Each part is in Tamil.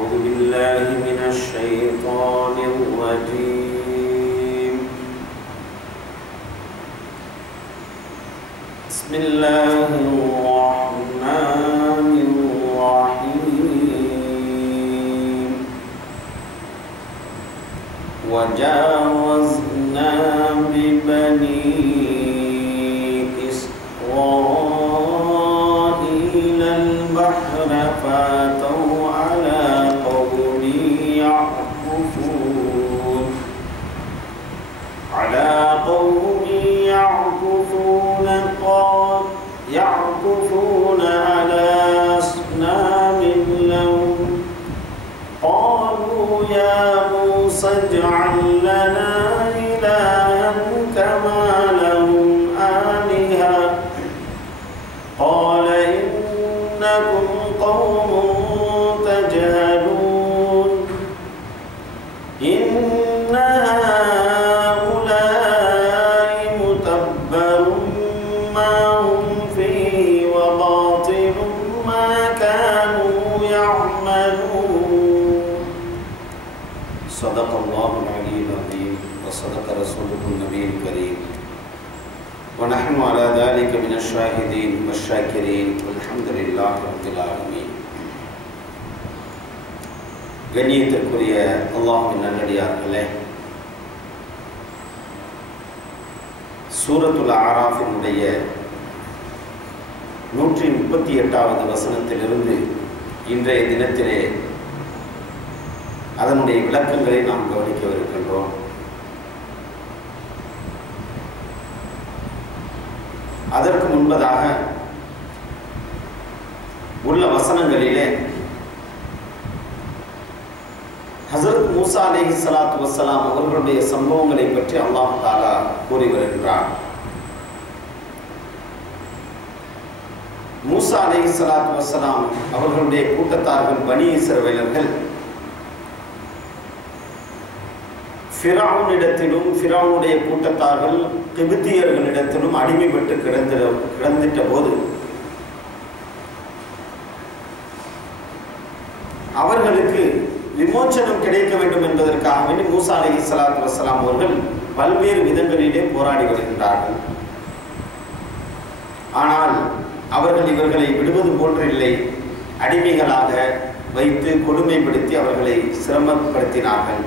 أعوذ بالله من الشيطان الرجيم. بسم الله الرحمن الرحيم. وجاوزنا ببني إسرائيل البحر فأتوا على قوم يعكفون على أصنام لهم قالوا يا موسى اجعل لنا إلها كما لهم آلهة قال إنكم قوم تجهلون إن هؤلاء متبر ما هم فيه وباطل ما كانوا يعملون. صدق الله العلي العظيم وصدق رسوله النبي الكريم ونحن على ذلك من الشاهدين والشاكرين والحمد لله رب العالمين. கண்ணியத்திற்குரிய அல்லாஹ்வின் நல்லடியார்களே, சூரத்துல் ஆராஃபினுடைய 138வது வசனத்திலிருந்து இன்றைய தினத்திலே அதனுடைய விளக்கங்களை நாம் கவனிக்கவிருக்கின்றோம். அதற்கு முன்பதாக உள்ள வசனங்களிலே ஹஸரத் மூசா அலைஹிஸ்ஸலாத்து வஸ்ஸலாம் அவர்களுடைய சம்பவங்களை பற்றி அல்லாஹ் தஆலா கூறி வருகிறார். மூசா அலைஹிஸ்ஸலாத்து வஸ்ஸலாம் அவர்களுடைய கூட்டத்தார்கள் பனி இஸ்ரவேலர்கள் ஃபிரௌனிடத்திலும் ஃபிரௌனுடைய கூட்டத்தார்கள் கிப்தியர்களிடத்திலும் அடிமைப்பட்டு கிடந்திட்ட போது அவர்களுக்கு விமோச்சனம் கிடைக்க வேண்டும் என்பதற்காக வேண்டி மூசா அலைஹிஸ்ஸலாத்து வஸ்ஸலாம் அவர்கள் பல்வேறு விதங்களிலே போராடி வருகின்றார்கள். ஆனால் அவர்கள் இவர்களை விடுவது போன்று இல்லை, அடிமைகளாக வைத்து கொடுமைப்படுத்தி அவர்களை சிரமப்படுத்தினார்கள்.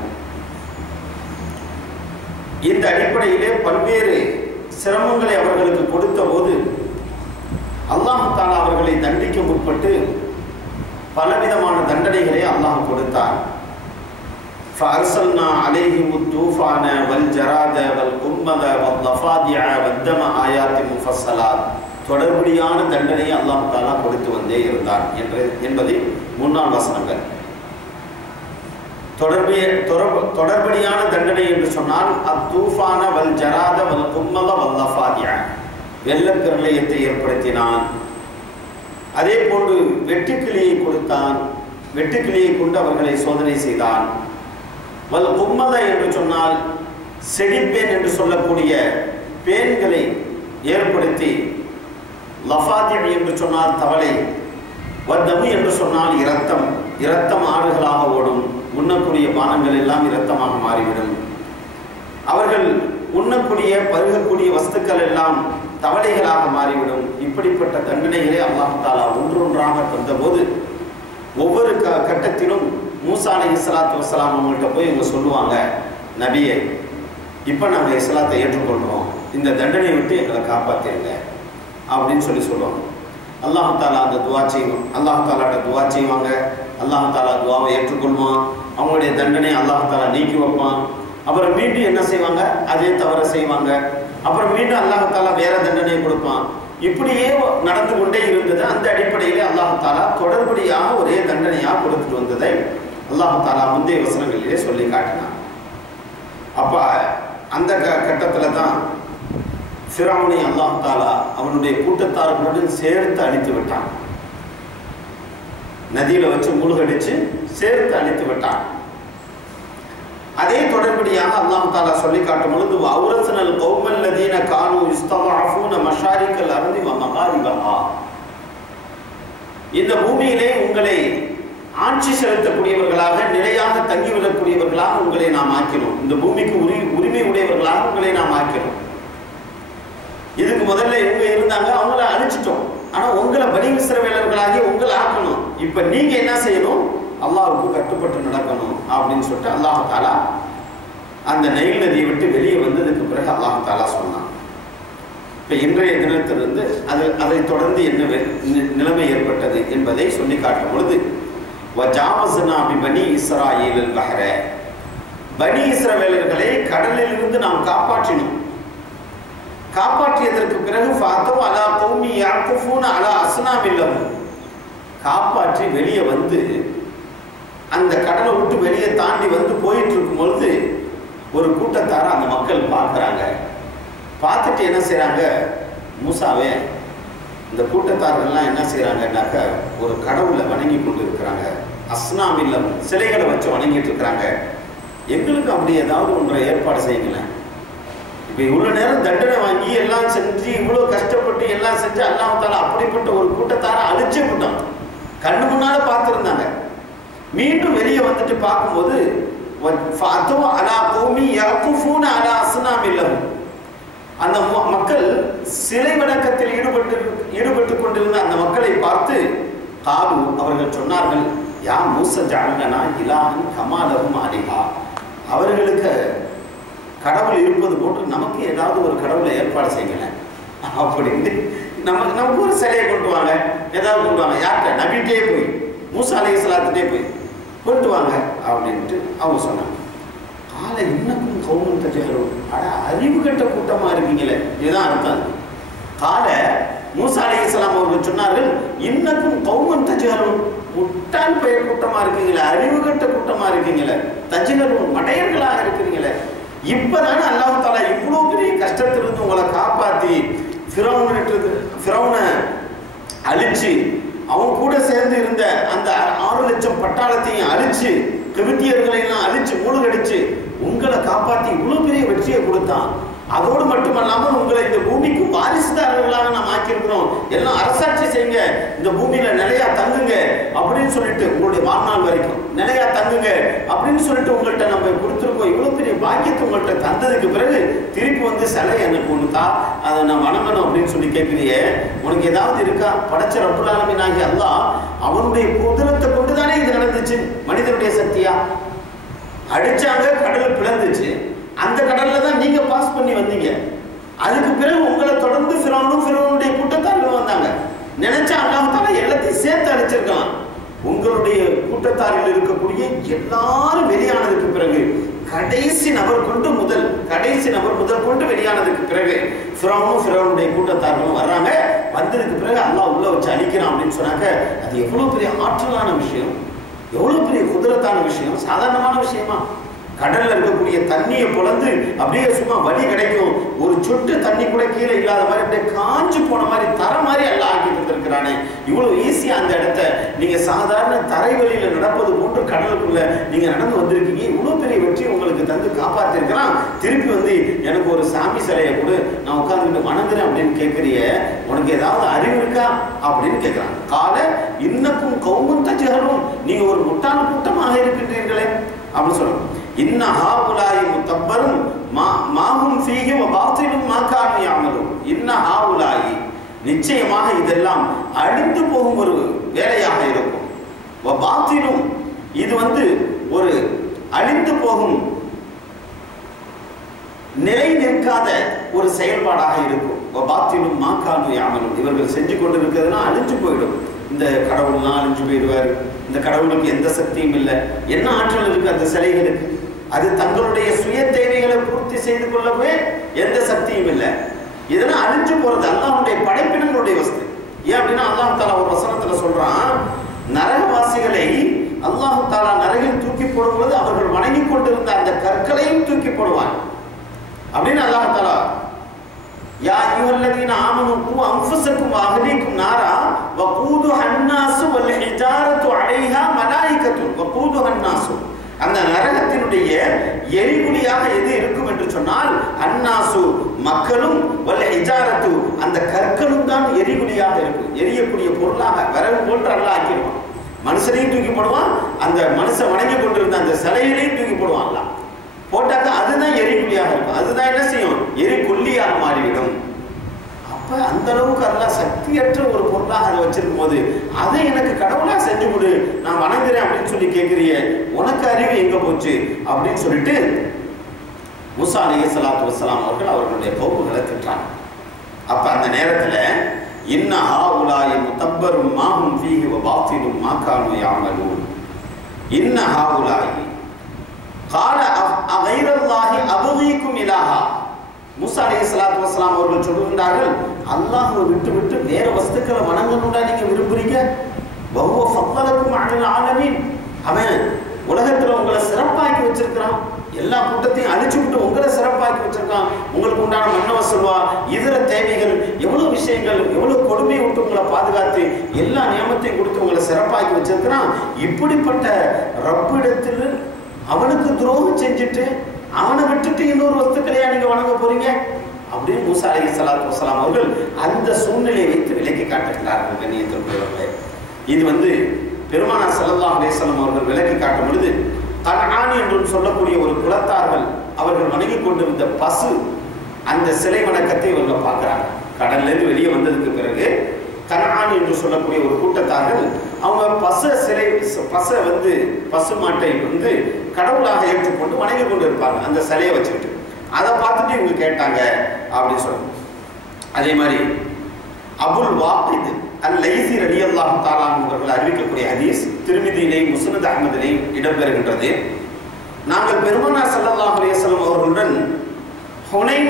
இந்த அடிப்படையிலே பல்வேறு சிரமங்களை அவர்களுக்கு கொடுத்த போது அல்லாஹ் தஆலா அவர்களை தண்டிக்க முற்பட்டு பலவிதமான தண்டனைகளை அல்லாஹ் கொடுத்தார். فَأَرْسَلْنَا عَلَيْهِمُ الطُّوفَانَ وَالْجَرَادَ وَالْقُمَّلَ وَالضَّفَادِعَ وَالدَّمَ آيَاتٍ مُفَصَّلَاتٍ தொடர்படியான தண்டனையை அல்லாஹ் தஆலா கொடுத்து வந்தே இருந்தார் என்பதை முன்னாள் வசனங்கள். தொடர்படியான தண்டனை என்று சொன்னால் அத்தூஃபான வல் ஜராத வல் கும்மல வல் லஃபாதிஅ வெள்ளப்பிரளயத்தை ஏற்படுத்தினான். அதே போன்று வெட்டுக்கிளியை கொடுத்தான், வெட்டுக்கிளியை கொண்டு அவர்களை சோதனை செய்தான். வல் கும்மல என்று சொன்னால் செடிப்பேன் என்று சொல்லக்கூடிய பேன்களை ஏற்படுத்தி, லஃபாதிஅ என்று சொன்னால் தவளை, வத்தமு என்று சொன்னால் இரத்தம் ஆறுகளாக ஓடும். உண்ணக்கூடிய பானங்கள் எல்லாம் இரத்தமாக மாறிவிடும். அவர்கள் உண்ணக்கூடிய பருகக்கூடிய வஸ்துக்கள் எல்லாம் தவளைகளாக மாறிவிடும். இப்படிப்பட்ட தண்டனைகளை அல்லாஹ் தஆலா ஒன்றொன்றாக தந்தபோது ஒவ்வொரு கட்டத்திலும் மூசா அலைஹிஸ்ஸலாத்து வஸ்ஸலாம் அவங்கள்ட்ட போய் இவங்க சொல்லுவாங்க, நபியே, இப்போ நாங்கள் இஸ்லாத்தை ஏற்றுக்கொள்கிறோம், இந்த தண்டனை விட்டு எங்களை காப்பாற்றிருங்க அப்படின்னு சொல்லுவாங்க. அல்லாஹ் தஆலா அந்த துவா செய்வோம், அல்லாஹ் தஆலாட்ட துவா செய்வாங்க. அல்லாஹ் தஆலா துவாவை ஏற்றுக்கொள்வான், அவங்களுடைய தண்டனை அல்லாஹ் தஆலா நீக்கி வைப்பான். அப்புறம் மீண்டும் என்ன செய்வாங்க, அதே தவற செய்வாங்க. அப்புறம் மீண்டும் அல்லாஹ் தஆலா வேற தண்டனை கொடுப்பான். இப்படியே நடந்து கொண்டே இருந்தது. அந்த அடிப்படையிலே அல்லாஹ் தஆலா தொடர்படியாக ஒரே தண்டனையாக கொடுத்துட்டு வந்ததை அல்லாஹ் தஆலா முந்தைய வசனங்களிலே சொல்லி காட்டினான். அப்ப அந்த கட்டத்தில் தான் ஃபிரௌனை அல்லாஹ் தஆலா அவனுடைய கூட்டத்தார்களுடன் சேர்த்து அழித்து விட்டான். நதியில வச்சு மூழ்கடிச்சு சேர்த்து அழித்து விட்டான். அதே தொடர்படியாக அல்லாஹ் தஆலா சொல்லி காட்டும் பொழுது வஅவ்ரஸ்னல் கௌமல்லதீன கானூ யஸ்தضعفூன மஷாரிக்கல் அர்தி வ மகாரிபஹா, இந்த பூமியிலே உங்களை ஆட்சி செலுத்தக்கூடியவர்களாக நிலையாக தங்கிவிடக்கூடியவர்களாக உங்களை நாம் ஆக்கிறோம். இந்த பூமிக்கு உரிமை உடையவர்களாக உங்களை நாம் ஆக்கிறோம். இதுக்கு முதல்ல இவங்க இருந்தாங்க, அவங்கள அழிச்சிட்டோம். ஆனா உங்களை பனி இஸ்ரவேலர்களாகி உங்களை ஆக்கணும். இப்ப நீங்க என்ன செய்யணும்? அல்லாஹ்வுக்கு கட்டுப்பட்டு நடக்கணும் அப்படின்னு சொல்லிட்டு அல்லாஹ் தஆலா அந்த நைல் நதியை விட்டு வெளியே வந்ததுக்கு பிறகு அல்லாஹ் தஆலா சொன்னான். இப்ப இன்றைய தினத்திலிருந்து அதை தொடர்ந்து என்ன நிலைமை ஏற்பட்டது என்பதை சொல்லி காட்டும் பொழுது வஜாவஸ்னா பிபனி இஸ்ராயீல் அல்-பஹ்ர, பனி இஸ்ரவேலர்களை கடலில் இருந்து நாம் காப்பாற்றினோம். காப்பாற்றியதற்கு பிறகு ஃபாத்தோ அலா கௌமி யாக்குஃபூன அலா அஸ்னாமில் லஹும், காப்பாற்றி வெளியே வந்து அந்த கடலை விட்டு வெளியே தாண்டி வந்து போயிட்டு இருக்கும் பொழுது ஒரு கூட்டத்தார அந்த மக்கள் பார்க்குறாங்க. பார்த்துட்டு என்ன செய்கிறாங்க? மூசாவே, இந்த கூட்டத்தார்கள்லாம் என்ன செய்கிறாங்கன்னாக்க ஒரு கடவுளை வணங்கி கொண்டு இருக்கிறாங்க, அஸ்னாமில் சிலைகளை வச்சு வணங்கிட்டு இருக்கிறாங்க. எங்களுக்கு அப்படி ஏதாவது ஒன்றை ஏற்பாடு செய்யுங்களேன். இப்போ இவ்வளோ நேரம் தண்டனை வாங்கி எல்லாம் செஞ்சு இவ்வளோ கஷ்டப்பட்டு எல்லாம் செஞ்சு அல்லாஹ் தஆலா அப்படிப்பட்ட ஒரு கூட்டத்தார அழிச்சே விட்டோம். கண்ணு முன்னால பார்த்துருந்தாங்க. மீண்டும் வெளியே வந்துட்டு பார்க்கும்போது அந்த மக்கள் சிலை வணக்கத்தில் ஈடுபட்டு கொண்டிருந்த அந்த மக்களை பார்த்து காலு, அவர்கள் சொன்னார்கள், யா மூசா ஜஅல்னா இலாஹன் கமா லஹும் ஆலிஹா, அவர்களுக்கு கடவுள் இருப்பது போன்று நமக்கு ஏதாவது ஒரு கடவுளை ஏற்பாடு செய்யலாம் அப்படின்னு நமக்கு ஒரு சிலையை கொண்டு வாங்க, ஏதாவது கொண்டு வாங்க. யார்கிட்ட? நபிட்டே போய், மூசா அலைஹிஸ்ஸலாத்துட்டே போய் கொண்டு வாங்க அப்படின்ட்டு அவங்க சொன்னாங்க. காலை இன்னக்கும் கௌமன் தஜஹலூன், அட அறிவு கட்ட கூட்டமா இருக்கீங்களே, இதுதான் அர்த்தம். காலை மூசா அலைஹிஸ்ஸலாம் அவர்கள் சொன்னார்கள், இன்னக்கும் கௌமன் தஜஹலூன், முட்டாள் பெயர் கூட்டமா இருக்கீங்களே, அறிவு கட்ட கூட்டமா இருக்கீங்களே, தஜஹலூன் மடையர்களாக இருக்கிறீங்களே. இப்பதானே அல்லாஹ் தஆலா இவ்வளவு பெரிய கஷ்டத்திலிருந்து உங்களை காப்பாத்தி ஃபிரௌனை அழிச்சு அவன் கூட சேர்ந்து இருந்த அந்த 6 லட்சம் பட்டாளத்தையும் அழிச்சு கிபித்தியர்களையெல்லாம் அழிச்சு மூழ்கடிச்சு உங்களை காப்பாற்றி இவ்வளவு பெரிய வெற்றியை கொடுத்தான். அதோடு மட்டுமல்லாமல் உங்களை இந்த பூமிக்கு வாரிசுதாரர்களாக நாம் ஆக்கியிருக்கிறோம். எல்லாம் அரசாட்சி செய்யுங்க, இந்த பூமியில நிலையா தங்குங்க அப்படின்னு சொல்லிட்டு, உங்களுடைய வாழ்நாள் வரைக்கும் நிலையா தங்குங்க அப்படின்னு சொல்லிட்டு உங்கள்கிட்ட நம்ம கொடுத்துருக்கோம். இவ்வளவு பெரிய பாக்கியத்தை உங்கள்கிட்ட தந்ததுக்கு பிறகு திருப்பி வந்து சிலை எனக்கு ஒன்று தான், அதை நான் வணங்கணும் அப்படின்னு சொல்லி கேட்குறியே, உனக்கு ஏதாவது இருக்கா? படைச்ச ரப்புல் ஆலமீன் ஆகிய அல்லாஹ் அவனுடைய குதிரத்தை கொண்டுதானே இது நடந்துச்சு. மனிதனுடைய சக்தியா? அடிச்சாங்க, கடல் பிளந்துச்சு, அந்த கடல்ல தான் நீங்க பாஸ் பண்ணி வந்தீங்க. அதுக்கு பிறகு உங்களை தொடர்ந்து ஃபிரௌனுடைய கூட்டத்தார்கள் வந்தாங்க. நினைச்சா அல்லாஹ் தஆலா எல்லாத்தையும் சேர்த்து அடிச்சிருக்கலாம். உங்களுடைய கூட்டத்தாரில் இருக்கக்கூடிய எல்லாரும் வெளியானதுக்கு பிறகு கடைசி நபர் முதல் கொண்டு வெளியானதுக்கு பிறகு ஃபிரௌனுடைய கூட்டத்தார்களும் வர்றாங்க. வந்ததுக்கு பிறகு அல்லாஹ் உள்ள வச்சு அழிக்கிறான் அப்படின்னு சொன்னாக்க அது எவ்வளவு பெரிய ஆற்றலான விஷயம், எவ்வளவு பெரிய குதிரத்தான விஷயம். சாதாரணமான விஷயமா? கடல்ல இருக்கக்கூடிய தண்ணியை பொழந்து அப்படியே சும்மா வழி கிடைக்கும், ஒரு சொட்டு தண்ணி கூட கீழே இல்லாத மாதிரி அப்படியே காஞ்சு போன மாதிரி தர மாதிரி எல்லாம் ஆக்கி கொடுத்துருக்கிறானே. இவ்வளவு ஈஸியா அந்த இடத்த நீங்க சாதாரண தரைவழியில நடப்பது போன்று கடலுக்குள்ள நீங்க நடந்து வந்திருக்கீங்க. இவ்வளவு பெரிய வெற்றி உங்களுக்கு தந்து காப்பாத்திருக்கிறான். திருப்பி வந்து எனக்கு ஒரு சாமி சிலையை கூட நான் உட்கார்ந்துட்டு வணங்குறேன் அப்படின்னு கேட்கறிய, உனக்கு ஏதாவது அறிவு இருக்கா அப்படின்னு கேட்கிறான். கால இன்னக்கும் கௌமுன் தஜஹலூன், நீங்க ஒரு முட்டாள கூட்டமாக இருக்கின்றீர்களே அப்படின்னு சொல்லணும். இன்ன ஹாவுலாயி முத்தப்பரும் மாஹும் ஃபீஹி வ பாத்திலும் மா கானூ யஅமலூன். இன்ன ஹாவுலாயி, நிச்சயமாக இதெல்லாம் அழிந்து போகும் ஒரு வேலையாக இருக்கும். வ பாத்திலும், இது வந்து ஒரு அழிந்து போகும் நிலை நிற்காத ஒரு செயல்பாடாக இருக்கும். வ பாத்திலும் மா கானூ யஅமலூன், இவர்கள் செஞ்சு கொண்டிருக்கிறதுனா அழிஞ்சு போயிடும். இந்த கடவுள்லாம் அழிஞ்சு போயிடுவார், இந்த கடவுளுக்கு எந்த சக்தியும் இல்லை, என்ன ஆற்றல் இருக்கு அந்த சிலைகளுக்கு? அது தங்களுடைய சுய தேவைகளை பூர்த்தி செய்து கொள்ளவே எந்த சக்தியும் இல்லை. இதெல்லாம் அழிஞ்சு போறது அல்லாஹ்வுடைய படைப்பினங்களுடைய வஸ்து. ஏன் அப்படின்னா அல்லாஹ் தஆலா ஒரு வசனத்துல சொல்றான், நரகவாசிகளை அல்லாஹ் தஆலா நரகில் தூக்கி போடும்போது அவர்கள் வணங்கி கொண்டிருந்த அந்த கற்களையும் தூக்கி போடுவான் அப்படின்னு அல்லாஹ் தஆலா, யா அய்யுஹல்லதீன ஆமனூ கூ அன்ஃபுஸக்கும் வ அஹ்லீக்கும் நாரா வகூதுஹா அன்னாஸு வல் ஹிஜாரத்து அலைஹா மலாயிகத்துன் வகூதுஹா அன்னாஸு, அந்த நரகத்தினுடைய எரிகுலியாக எது இருக்கும் என்று சொன்னால் அன்னாசு, மக்களும், வல் ஹிஜாரத்து, அந்த கற்களும் தான் எரிகுலியாக இருக்கும். எரியக்கூடிய பொருளாக விறகு போன்று அல்லாஹ் ஆக்கிடுவான். மனுஷனையும் தூக்கி போடுவான், அந்த மனுஷன் வணங்கி கொண்டிருந்த அந்த சிலையிலையும் தூக்கி போடுவான்ல. போட்டாக்க அதுதான் எரிக்குள்ளியாக இருக்கும். அதுதான் என்ன செய்யும்? எரிக்குள்ளியாக மாறிவிடும். அப்ப அந்த அளவுக்கு எல்லாம் சக்தியற்ற ஒரு பொருளாக அதை வச்சிருக்கும் போது அதை எனக்கு கடவுளா செஞ்சு கொடு, நான் வணங்குறேன் அப்படின்னு சொல்லி கேட்கிறிய, உனக்கு அறிவு எங்க போச்சு அப்படின்னு சொல்லிட்டு மூசா அலைஹிஸ்ஸலாத்து வஸ்ஸலாம் அவர்களுடைய கோபுகளை திட்டுறாங்க. அப்ப அந்த நேரத்துல இன்ன ஹாஉலாஇ முத்தப்பரும் மாஹும் ஃபீஹி வ பாத்திலும் மா கானூ யஅமலூன். இன்ன ஹாஉலாஇ கால அகைரல்லாஹி அபகீக்கும் இலாஹா. மூசா அலைஹிஸ்ஸலாத்து வஸ்ஸலாம் அவர்கள் சொல்லுகிறார்கள், அல்லாஹ்வை விட்டு வேற வஸ்துக்களை வணங்கணும்டா நீங்க விரும்புறீங்க. வஹுவ ஃபضலக்கும் அலல் ஆலமீன். அவன் உலகத்துல உங்களை சிறப்பாக்கி வச்சிருக்கிறான், எல்லா கூட்டத்தையும் அழிச்சு விட்டு உங்களை சிறப்பாக்கி வச்சிருக்கான். உங்களுக்கு உண்டான மன்னவ செல்வா, இதர தேவைகள், எவ்வளவு விஷயங்கள், எவ்வளவு கொடுமையை விட்டு உங்களை பாதுகாத்து எல்லா நியமத்தையும் கொடுத்து உங்களை சிறப்பாக்கி வச்சிருக்கிறான். இப்படிப்பட்ட ரப்பிடத்தில் அவனுக்கு துரோகம் செஞ்சுட்டு அவனை விட்டுட்டு இன்னொரு வஸ்துக்களையா நீங்க வணங்க போறீங்க அப்படின்னு மூசா அலைஹிஸ்ஸலாத்து வஸ்ஸலாம் அவர்கள் அந்த சூழ்நிலையை வைத்து விலக்கி காட்டுகிறார்கள். கண்ணியத்திற்குரியவர்களே, இது பெருமானார் ஸல்லல்லாஹு அலைஹி வஸல்லம் அவர்கள் விலக்கி காட்டும் பொழுது கனான் என்று சொல்லக்கூடிய ஒரு குலத்தார்கள் அவர்கள் வணங்கி கொண்டிருந்த பசு அந்த சிலை வணக்கத்தை இவர்கள் பார்க்கிறாங்க. கடல்ல இருந்து வெளியே வந்ததுக்கு பிறகு கனான் என்று சொல்லக்கூடிய ஒரு கூட்டத்தார்கள் அவங்க பசு மாட்டை கடவுளாக ஏற்றுக்கொண்டு வணங்கி கொண்டு இருப்பாங்க அந்த சிலையை வச்சுக்கிட்டு. அதை பார்த்துட்டு இவங்க கேட்டாங்க அப்படின்னு சொல்லுவாங்க. அதே மாதிரி அபுல் வாக்கித் அல்-லைஸி ரலியல்லாஹு தஆலா அவர்கள் அறிவிக்கக்கூடிய ஹதீஸ் திர்மிதியிலேயும் முஸ்னத் அஹ்மதிலேயும் இடம்பெறுகின்றது. நாங்கள் பெருமானார் ஸல்லல்லாஹு அலைஹி வஸல்லம் அவர்களுடன் ஹுனைன்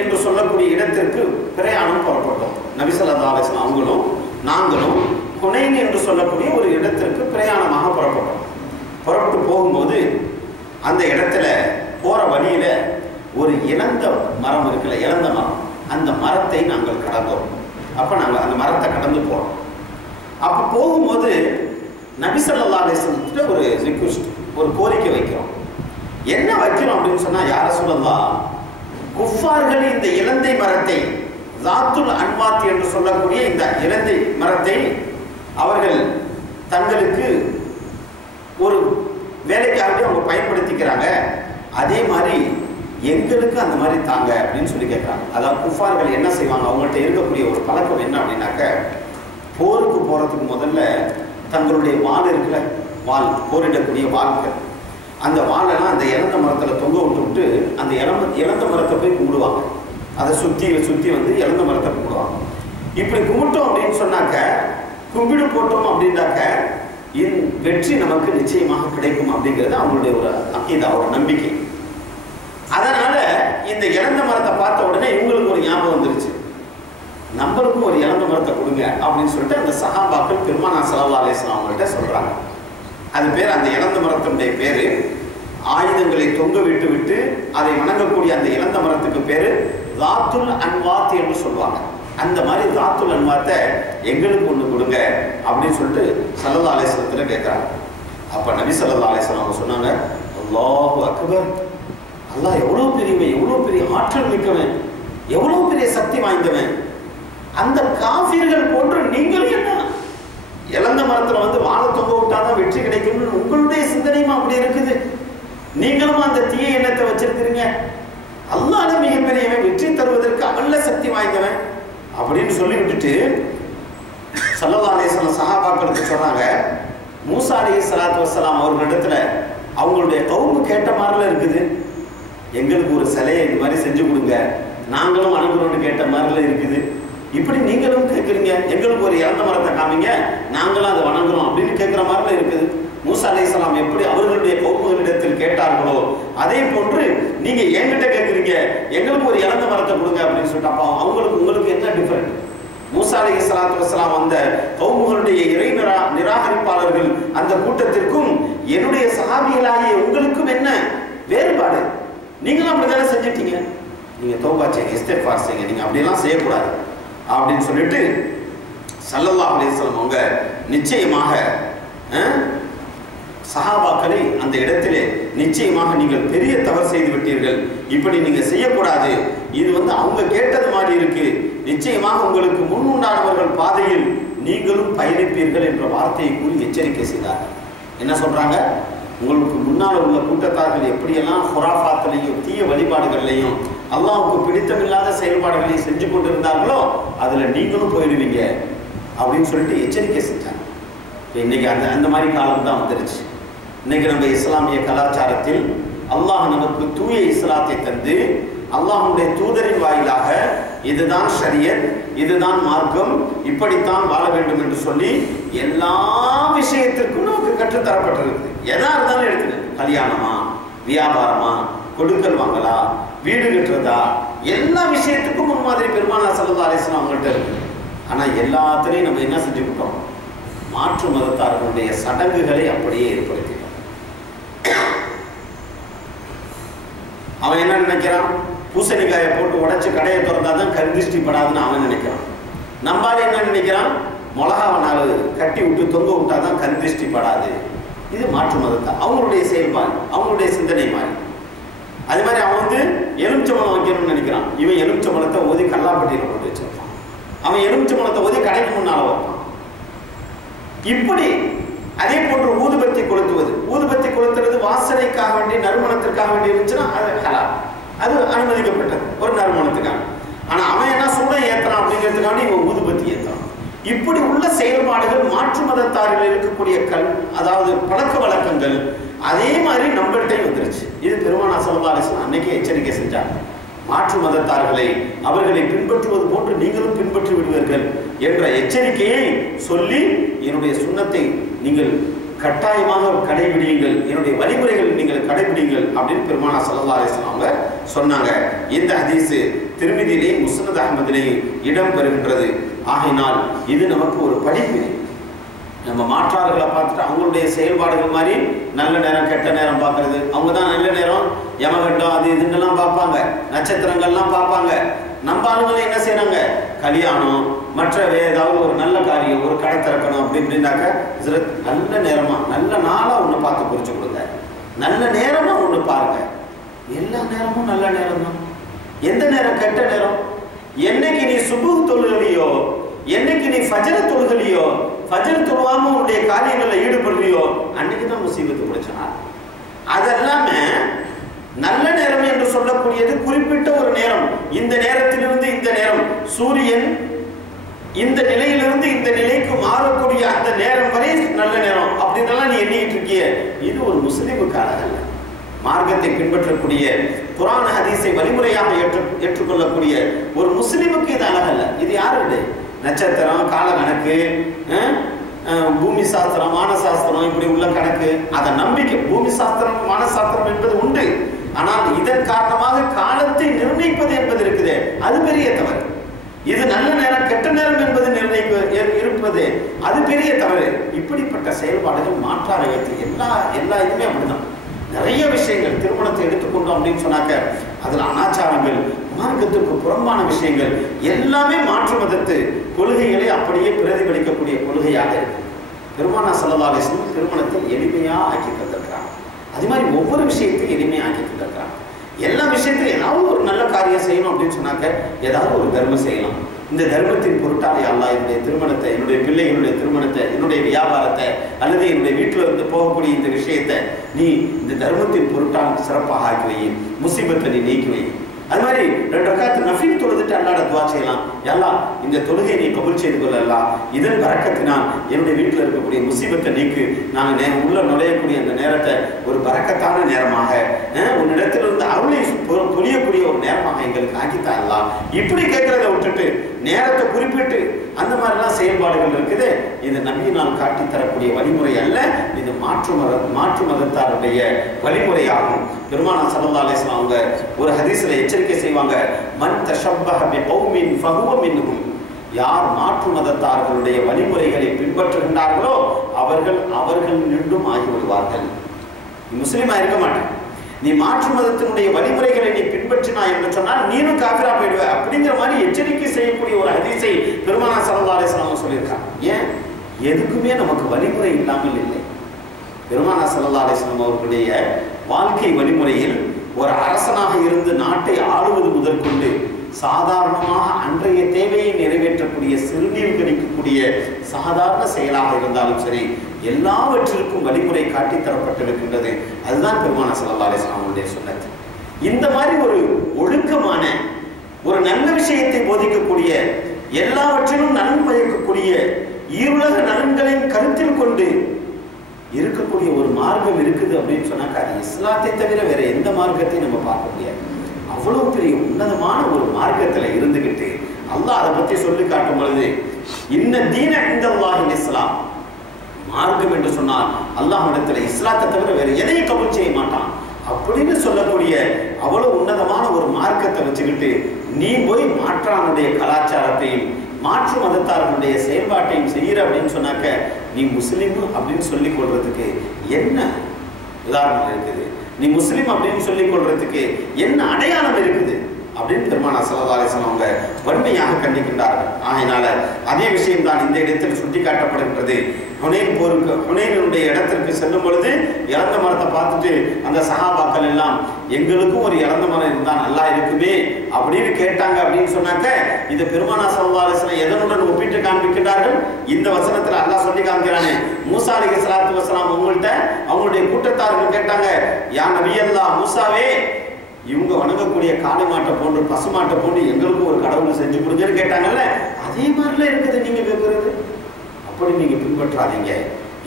என்று சொல்லக்கூடிய இடத்திற்கு பிரயாணம் புறப்பட்டோம். நபி ஸல்லல்லாஹு அலைஹி வஸல்லம் அவங்களும் நாங்களும் ஹுனைன் என்று சொல்லக்கூடிய ஒரு இடத்திற்கு பிரயாணமாக புறப்பட்டோம். புறப்பட்டு போகும்போது அந்த இடத்துல போற வழியில ஒரு இளந்த மரம் இருக்குல்ல, இளந்த மரம், அந்த மரத்தை நாங்கள் கடந்தோம். அப்ப நாங்கள் அந்த மரத்தை கடந்து போறோம். அப்ப போகும்போது நபி ஸல்லல்லாஹு அலைஹி வஸல்லம் ஒரு ரிக்வெஸ்ட், ஒரு கோரிக்கை வைக்கிறோம். என்ன வைக்கிறோம் அப்படின்னு சொன்னா, யா ரசூலல்லாஹ், குஃபார்கள் இந்த இலந்தை மரத்தை, ஜாத்துல் அன்வாத் என்று சொல்லக்கூடிய இந்த இலந்தை மரத்தை அவர்கள் தங்களுக்கு ஒரு வேலைக்காக அவங்க பயன்படுத்திக்கிறாங்க, அதே மாதிரி எங்களுக்கு அந்த மாதிரி தாங்க அப்படின்னு சொல்லி கேட்குறாங்க. அதாவது குஃபார்கள் என்ன செய்வாங்க, அவங்கள்ட்ட இருக்கக்கூடிய ஒரு பழக்கம் என்ன அப்படின்னாக்க, போருக்கு போகிறதுக்கு முதல்ல தங்களுடைய வாள் இருக்குல்ல, வாள், போரிடக்கூடிய வாள்கள், அந்த வாழெல்லாம் அந்த இறந்த மரத்தில் தொங்க விட்டு அந்த இறந்த மரத்தை போய் கும்பிடுவாங்க. அதை சுற்றி இறந்த மரத்தை கும்பிடுவாங்க. இப்படி கும்பிட்டோம் அப்படின்னு சொன்னாக்க, கும்பிடு போட்டோம் அப்படின்னாக்க வெற்றி நமக்கு நிச்சயமாக கிடைக்கும் அப்படிங்கிறது அவங்களுடைய ஒரு அக்கீதா, ஒரு நம்பிக்கை. அதனால இந்த இறந்த மரத்தை பார்த்த உடனே இவங்களுக்கு ஒரு ஞாபகம் வந்துருச்சு, நம்மளுக்கும் ஒரு இறந்த மரத்தை கொடுங்க அப்படின்னு சொல்லிட்டு அந்த சஹாபாக்கள் பெருமானார் ஸல்லல்லாஹு அலைஹி வஸல்லம் அவங்கள்ட்ட சொல்றாங்க. அது பேர், அந்த இறந்த மரத்தினுடைய பேரு, ஆயுதங்களை தொங்க விட்டு அதை வணங்கக்கூடிய அந்த இறந்த மரத்துக்கு பேரு ஜாத்துல் அன்வாத் என்று சொல்லுவாங்க. அந்த மாதிரி ஜாத்துல் அன்வாத்தை எங்களுக்கு ஒன்று கொடுங்க அப்படின்னு சொல்லிட்டு ஸல்லல்லாஹு அலைஹி வஸல்லம் கேட்குறாங்க. அப்போ நபி ஸல்லல்லாஹு அலைஹி வஸல்லம் அவங்க சொன்னாங்க, அல்லாஹு அக்பர், அல்லாஹ் எவ்வளோ பெரியவன், எவ்வளோ பெரிய ஆற்றல் மிக்கவன், எவ்வளோ பெரிய சக்தி வாய்ந்தவன். அந்த காஃபிர்கள் போன்று நீங்களும் என்ன இழந்த மரத்தில் வாழை தொங்க விட்டாதான் வெற்றி கிடைக்கும்னு உங்களுடைய சிந்தனையும் அப்படி இருக்குது. நீங்களும் அந்த தீய எண்ணத்தை வச்சிருக்கிறீங்க. அல்லாஹ் மிகப்பெரியவன், வெற்றி தருவதற்கு அவல்ல சக்தி வாய்ந்தவன் அப்படின்னு சொல்லி விட்டுட்டு ஸல்லல்லாஹு அலைஹி வஸல்லம் சஹாபாக்களுக்கு சொன்னாங்க, மூசா அலைஹிஸ்ஸலாத்து வஸ்ஸலாம் அவர்களிடத்துல அவங்களுடைய கவுமு கேட்ட மாதிரிலாம் இருக்குது, எங்களுக்கு ஒரு சிலையை இந்த மாதிரி செஞ்சு கொடுங்க, நாங்களும் வணங்குறோம்னு கேட்ட மாதிரிலாம் இருக்குது. இப்படி நீங்களும் கேட்குறீங்க, எங்களுக்கு ஒரு இறந்த மரத்தை காமிங்க, நாங்களும் அதை வணங்குறோம் அப்படின்னு கேட்குற மாதிரிலாம் இருக்குது. மூசா அலைஹிஸ்ஸலாம் எப்படி அவர்களுடைய கவுமுகளிடத்தில் கேட்டார்களோ அதே போன்று நீங்க என்கிட்ட கேட்குறீங்க, எங்களுக்கு ஒரு இறந்த மரத்தை கொடுங்க அப்படின்னு சொல்லிட்டு. அப்போ அவங்களுக்கு உங்களுக்கு என்ன டிஃபரெண்ட்? மூசா அலைஹிஸ்ஸலாத்து வஸ்ஸலாம் அந்த கவுமுகளுடைய இறை நிராகரிப்பாளர்கள் அந்த கூட்டத்திற்கும் என்னுடைய சஹாபிகளாகிய உங்களுக்கும் என்ன வேறுபாடு? நீங்களும் அப்படித்தானே செஞ்சிட்டீங்க, நீங்க தௌபா செய்யுங்க, இஸ்திக்ஃபார் செய்யுங்க, நீங்க அப்படியெல்லாம் செய்யக்கூடாது அப்படின்னு சொல்லிட்டு ஸல்லல்லாஹு அலைஹி வஸல்லம் அவங்க நிச்சயமாக சஹாபாக்களை அந்த இடத்திலே நிச்சயமாக நீங்கள் பெரிய தவறு செய்து விட்டீர்கள், இப்படி நீங்க செய்யக்கூடாது, இது அவங்க கேட்டது மாதிரி இருக்கு, நிச்சயமாக உங்களுக்கு முன்னுண்டானவர்கள் பாதையில் நீங்களும் பயணிப்பீர்கள் என்ற வார்த்தையை கூறி எச்சரிக்கை செய்தார்கள். என்ன சொல்றாங்க? உங்களுக்கு முன்னால் உள்ள கூட்டத்தார்கள் எப்படியெல்லாம் ஹுராஃபாத்திலையும் தீய வழிபாடுகள்லையும் அல்லாஹ்வுக்கு பிடித்தமில்லாத செயல்பாடுகளையும் செஞ்சு கொண்டு இருந்தார்களோ அதில் நீங்களும் போயிடுவீங்க அப்படின்னு சொல்லிட்டு எச்சரிக்கை செஞ்சாங்க. இன்னைக்கு அந்த மாதிரி காலம் தான் வந்துருச்சு. இன்னைக்கு நம்ம இஸ்லாமிய கலாச்சாரத்தில் அல்லாஹ் நமக்கு தூய இஸ்லாத்தை தந்து அல்லாஹ்வுடைய தூதரின் வாயிலாக இதுதான் ஷரியத், இதுதான் மார்க்கம், இப்படித்தான் வாழ வேண்டும் என்று சொல்லி எல்லா விஷயத்திற்கும் நமக்கு கற்றுத்தரப்பட்டிருக்கு. எதா இருந்தாலும் எடுத்துக்க, கல்யாணமா, வியாபாரமா, கொடுக்கல் வாங்கலா, வீடு கட்டுறதா, எல்லா விஷயத்துக்கும் முன்மாதிரி பெருமானார் ஸல்லல்லாஹு அலைஹி வஸல்லம் அவங்கள்ட்ட இருக்கு. ஆனால் எல்லாத்திலையும் நம்ம என்ன செஞ்சுக்கிட்டோம்? மாற்று மதத்தார்களுடைய சடங்குகளை அப்படியே ஏற்படுத்திட்டோம். அவன் என்ன நினைக்கிறான்? பூசணிக்காயை போட்டு உடைச்சு கடையை திறந்தாதான் கருதிஷ்டி படாதுன்னு அவன் நினைக்கிறான். நம்மால என்ன நினைக்கிறான்? மிளகாவை 4 கட்டி விட்டு தொங்க விட்டாதான் கருதிஷ்டி படாது. இது மாற்று மதத்தார் அவங்களுடைய செயல்பாடு, அவங்களுடைய சிந்தனை மாதிரி. அது மாதிரி அவன் எலுமிச்சம்பழம் வைக்கணும்னு நினைக்கிறான். இவன் எலுமிச்சம்பழத்தை ஓதி கல்லாப்பட்டியில் போட்டு வச்சிருப்பான். அவன் எலுமிச்சம்பழத்தை ஓதி கடைக்கு முன்னால வைப்பான். இப்படி அதே போன்று ஊதுபத்தி கொளுத்துவது, ஊதுபத்தி கொளுத்துறது வாசனைக்காக வேண்டி நறுமணத்திற்காக வேண்டி இருந்துச்சுன்னா அது ஹலால், அது அனுமதிக்கப்பட்டது ஒரு நறுமணத்துக்காக. ஆனா அவன் என்ன சூடம் ஏத்தறான் அப்படிங்கிறதுக்காக இவன் ஊதுபத்தி ஏத்தறான். இப்படி உள்ள செயல்பாடுகள் மாற்று மதத்தாரில் இருக்கக்கூடிய அதாவது பழக்க வழக்கங்கள் அதே மாதிரி நம்மள்கிட்டையும் வந்துருச்சு. இது பெருமானார் ஸல்லல்லாஹு அலைஹி வஸல்லம் அன்னைக்கே எச்சரிக்கை செஞ்சாங்க. மாற்று மதத்தார்களை அவர்களை பின்பற்றுவது போன்று நீங்களும் பின்பற்றி விடுவீர்கள் என்ற எச்சரிக்கையை சொல்லி என்னுடைய சுன்னத்தை நீங்கள் கட்டாயமாக கடைபிடியுங்கள், என்னுடைய வழிமுறைகள் நீங்கள் கடைபிடிங்கள் அப்படின்னு பெருமானார் ஸல்லல்லாஹு அலைஹி வஸல்லம் அவங்க சொன்னாங்க. இந்த ஹதீஸ் திர்மிதியிலே முஸ்னத் அஹ்மதிலே இடம் பெறுகின்றது. ஆகையினால் இது நமக்கு ஒரு படிப்பு. நம்ம மாற்றார்களை பார்த்துட்டு அவங்களுடைய செயல்பாடுகள் மாதிரி நல்ல நேரம் கெட்ட நேரம் பார்க்கறது, அவங்க தான் நல்ல நேரம் யமகண்டம் அது இதுன்னெல்லாம் பார்ப்பாங்க, நட்சத்திரங்கள்லாம் பார்ப்பாங்க. நம்ம ஆளுங்களை என்ன செய்யறாங்க? கல்யாணம் மற்ற ஏதாவது ஒரு நல்ல காரியம், ஒரு கடை திறக்கணும் அப்படின்னாக்க நல்ல நேரமா நல்ல நாளா ஒன்று பார்த்து குறிச்சு கொடுங்க, நல்ல நேரமா ஒன்று பாருங்க. எல்லா நேரமும் நல்ல நேரம் தான். எந்த நேரம் கெட்ட நேரம்? என்னைக்கு நீ சுபுஹ் தொழுகலையோ, என்னைக்கு நீ ஃபஜ்ர் தொழுகலையோ, ஃபஜ்ர் தொழுவாம உன்னுடைய காரியங்களில் ஈடுபடுறியோ அன்னைக்கு தான் முசீபத்து முடிச்சா. அதெல்லாமே நல்ல நேரம் என்று சொல்லக்கூடியது குறிப்பிட்ட ஒரு நேரம். இந்த நேரத்திலிருந்து இந்த நேரம், சூரியன் இந்த நிலையிலிருந்து இந்த நிலைக்கு மாறக்கூடிய அந்த நேரம் வரை நல்ல நேரம் அப்படின்றலாம் நீ எண்ணிட்டு இருக்கிய. இது ஒரு முஸ்லிமுக்கான அல்ல. மார்க்கத்தை பின்பற்றக்கூடிய குர்ஆன் ஹதீஸை வழிமுறையாக ஏற்றுக்கொள்ளக்கூடிய ஒரு முஸ்லிமுக்கு இது அழகல்ல. இது யாருடைய நட்சத்திரம், கால கணக்கு, பூமி சாஸ்திரம், வானசாஸ்திரம் இப்படி உள்ள கணக்கு, அதை நம்பிக்கை. பூமி சாஸ்திரம் வானசாஸ்திரம் என்பது உண்டு. ஆனால் இதன் காரணமாக காலத்தை நிர்ணயிப்பது என்பது இருக்குதே, அது பெரிய தவறு. இது நல்ல நேரம் கெட்ட நேரம் என்பது இருப்பது அது பெரிய தவறு. இப்படிப்பட்ட செயல்பாடுகள் மாற்றார வைத்து எல்லா இதுவுமே அப்படிதான். நிறைய விஷயங்கள் திருமணத்தை எடுத்துக்கொண்டோம் அப்படின்னு சொன்னாக்க அதில் அனாச்சாரங்கள், மார்க்கத்திற்கு புறம்பான விஷயங்கள் எல்லாமே மாற்று மதத்து கொள்கைகளை அப்படியே பிரதிபலிக்கக்கூடிய கொள்கையாக இருக்கு. பெருமானார் ஸல்லல்லாஹு அலைஹி வஸல்லம் திருமணத்தை எளிமையாக ஆக்கி தந்திருக்கிறாங்க. அது மாதிரி ஒவ்வொரு விஷயத்தையும் எளிமையாக ஆக்கி தந்திருக்கிறாங்க. எல்லா விஷயத்தையும் ஏதாவது ஒரு நல்ல காரியம் செய்யணும் அப்படின்னு சொன்னாக்க ஏதாவது ஒரு தர்மம் செய்யலாம். இந்த தர்மத்தின் பொருட்டாலே அல்லாஹ் என்னுடைய திருமணத்தை, என்னுடைய பிள்ளைகளுடைய திருமணத்தை, என்னுடைய வியாபாரத்தை அல்லது என்னுடைய வீட்டில் இருந்து போகக்கூடிய இந்த விஷயத்தை நீ இந்த தர்மத்தின் பொருட்டால் சிறப்பாக ஆக்கி வை, முசீபத்தை நீ நீக்கி வை. அது மாதிரி 2 ரக்காத் நஃபில் தொழுதுட்டு அல்லாஹ்ட துஆ செய்யலாம். அல்லாஹ் இந்த தொழுகையை நீ கபூல் செய்து கொள்ளலாம், இதன் பரக்கத்தினால் என்னுடைய வீட்டில் இருக்கக்கூடிய முசீபத்தை நீக்கு, நாங்கள் உள்ள நுழையக்கூடிய அந்த நேரத்தை ஒரு பரக்கத்தான நேரமாக, உன்னிடத்திலிருந்து அருளை பொழியக்கூடிய ஒரு நேரமாக எங்களுக்கு ஆக்கித்தா அல்லாஹ். இப்படி கேட்கறத விட்டுட்டு நேரத்தை குறிப்பிட்டு அந்த மாதிரிலாம் செயல்பாடுகள் இருக்குது. இது நபியினால் காட்டித்தரக்கூடிய வழிமுறை அல்ல. இது மாற்று மதத்தாருடைய வழிமுறையாகும். பெருமானார் ஸல்லல்லாஹு அலைஹி வஸல்லம் அவங்க ஒரு ஹதீஸ்ல எச்சரிக்கை செய்வாங்க, மன் தஷப்பஹ பிகௌமின் ஃபஹுவ மின்ஹும். யார் மாற்று மதத்தார்களுடைய வழிமுறைகளை பின்பற்றுகின்றார்களோ அவர்கள் நின்றும் ஆகிவிடுவார்கள். நீ முஸ்லீமா இருக்க மாட்டேன், நீ மாற்று மதத்தினுடைய வழிமுறைகளை நீ பின்பற்றினா என்று சொன்னால் நீனும் காஃபிரா போயிடுவ அப்படிங்கிற மாதிரி எச்சரிக்கை செய்யக்கூடிய ஒரு ஹதீஸை பெருமானார் ஸல்லல்லாஹு அலைஹி வஸல்லம் சொல்லியிருக்காங்க. ஏன்? எதுக்குமே நமக்கு வழிமுறை இல்லாமல் இல்லை. பெருமானார் ஸல்லல்லாஹு அலைஹி வஸல்லம் அவர்களுடைய வாழ்க்கை வழிமுறையில் ஒரு அரசனாக இருந்து நாட்டை ஆளுவது முதற்கொண்டு சாதாரணமாக அன்றைய தேவையை நிறைவேற்றக்கூடிய சிறுநீர் கணிக்கக்கூடிய சாதாரண செயலாக இருந்தாலும் சரி, எல்லாவற்றிற்கும் வழிமுறை காட்டித்தரப்பட்டிருக்கின்றது. அதுதான் பெருமானார் ஸல்லல்லாஹு அலைஹி வஸல்லம் அவருடைய சுன்னத். இந்த மாதிரி ஒரு ஒழுக்கமான ஒரு நல்ல விஷயத்தை போதிக்கக்கூடிய, எல்லாவற்றிலும் நலன் பயக்கக்கூடிய, ஈருலக நலன்களையும் கருத்தில் கொண்டு இருக்கக்கூடிய ஒரு மார்க்கம் இருக்குது அப்படின்னு சொன்னாக்கா அது இஸ்லாத்தை தவிர வேற எந்த மார்க்கத்தையும் நம்ம பார்க்க முடியாது. அவ்வளவு பெரிய உன்னதமான ஒரு மார்க்கத்தில் இருந்துகிட்டு அல்லாஹ் அதை பற்றி சொல்லி காட்டும் பொழுது, இன்ன தீன இன்தல்லாஹில் இஸ்லாம், மார்க்கம் என்று சொன்னால் அல்லாஹ்விடத்தில் இஸ்லாத்தை தவிர வேற எதையும் கபூல் செய்ய மாட்டான் அப்படின்னு சொல்லக்கூடிய அவ்வளவு உன்னதமான ஒரு மார்க்கத்தை வச்சுக்கிட்டு நீ போய் மாற்றானுடைய கலாச்சாரத்தையும் மாற்று மதத்தாரனுடைய செயல்பாட்டையும் செய்கிற அப்படின்னு சொன்னாக்க நீ முஸ்லீம் அப்படின்னு சொல்லிக் கொள்றதுக்கு என்ன உதாரணம் இருக்குது? நீ முஸ்லீம் அப்படின்னு சொல்லிக் கொள்றதுக்கு என்ன அடையாளம் இருக்குது அப்படின்னு பெருமானார் ஸல்லல்லாஹு அலைஹி வஸல்லம் அவங்க வன்மையாக கண்டிக்கின்றார்கள். ஆகையினால அதே விஷயம் தான் இந்த இடத்தில் சுட்டி காட்டப்படுகின்றது. ஹுனைன் போருக்கு, ஹுனைனுடைய இடத்திற்கு செல்லும் பொழுது இறந்த மரத்தை பார்த்துட்டு அந்த சஹாபாக்கள் எல்லாம் எங்களுக்கும் ஒரு இறந்த மரம் இருந்தால் நல்லா இருக்குமே அப்படின்னு கேட்டாங்க. அப்படின்னு சொன்னாக்க இந்த பெருமானார் ஸல்லல்லாஹு அலைஹி வஸல்லம் எதனுடன் ஒப்பிட்டு காண்பிக்கின்றார்கள்? இந்த வசனத்தில் அல்லாஹ் சொல்லி காமிக்கிறானே, மூசா அலைஹிஸ்ஸலாத்து வஸலாம் அவங்கள்ட்ட அவங்களுடைய கூட்டத்தார்கள் கேட்டாங்க, யா நபி அல்லாஹ், மூசாவே இவங்க வணங்கக்கூடிய காளை மாட்டை போன்று பசு மாட்டை போன்று எங்களுக்கும் ஒரு கடவுள் செஞ்சு கொடுங்கன்னு கேட்டாங்கல்ல, அதே மாதிரிலாம் இருக்குது நீங்க கேட்கறது. அப்படி நீங்க பின்பற்றாதீங்க,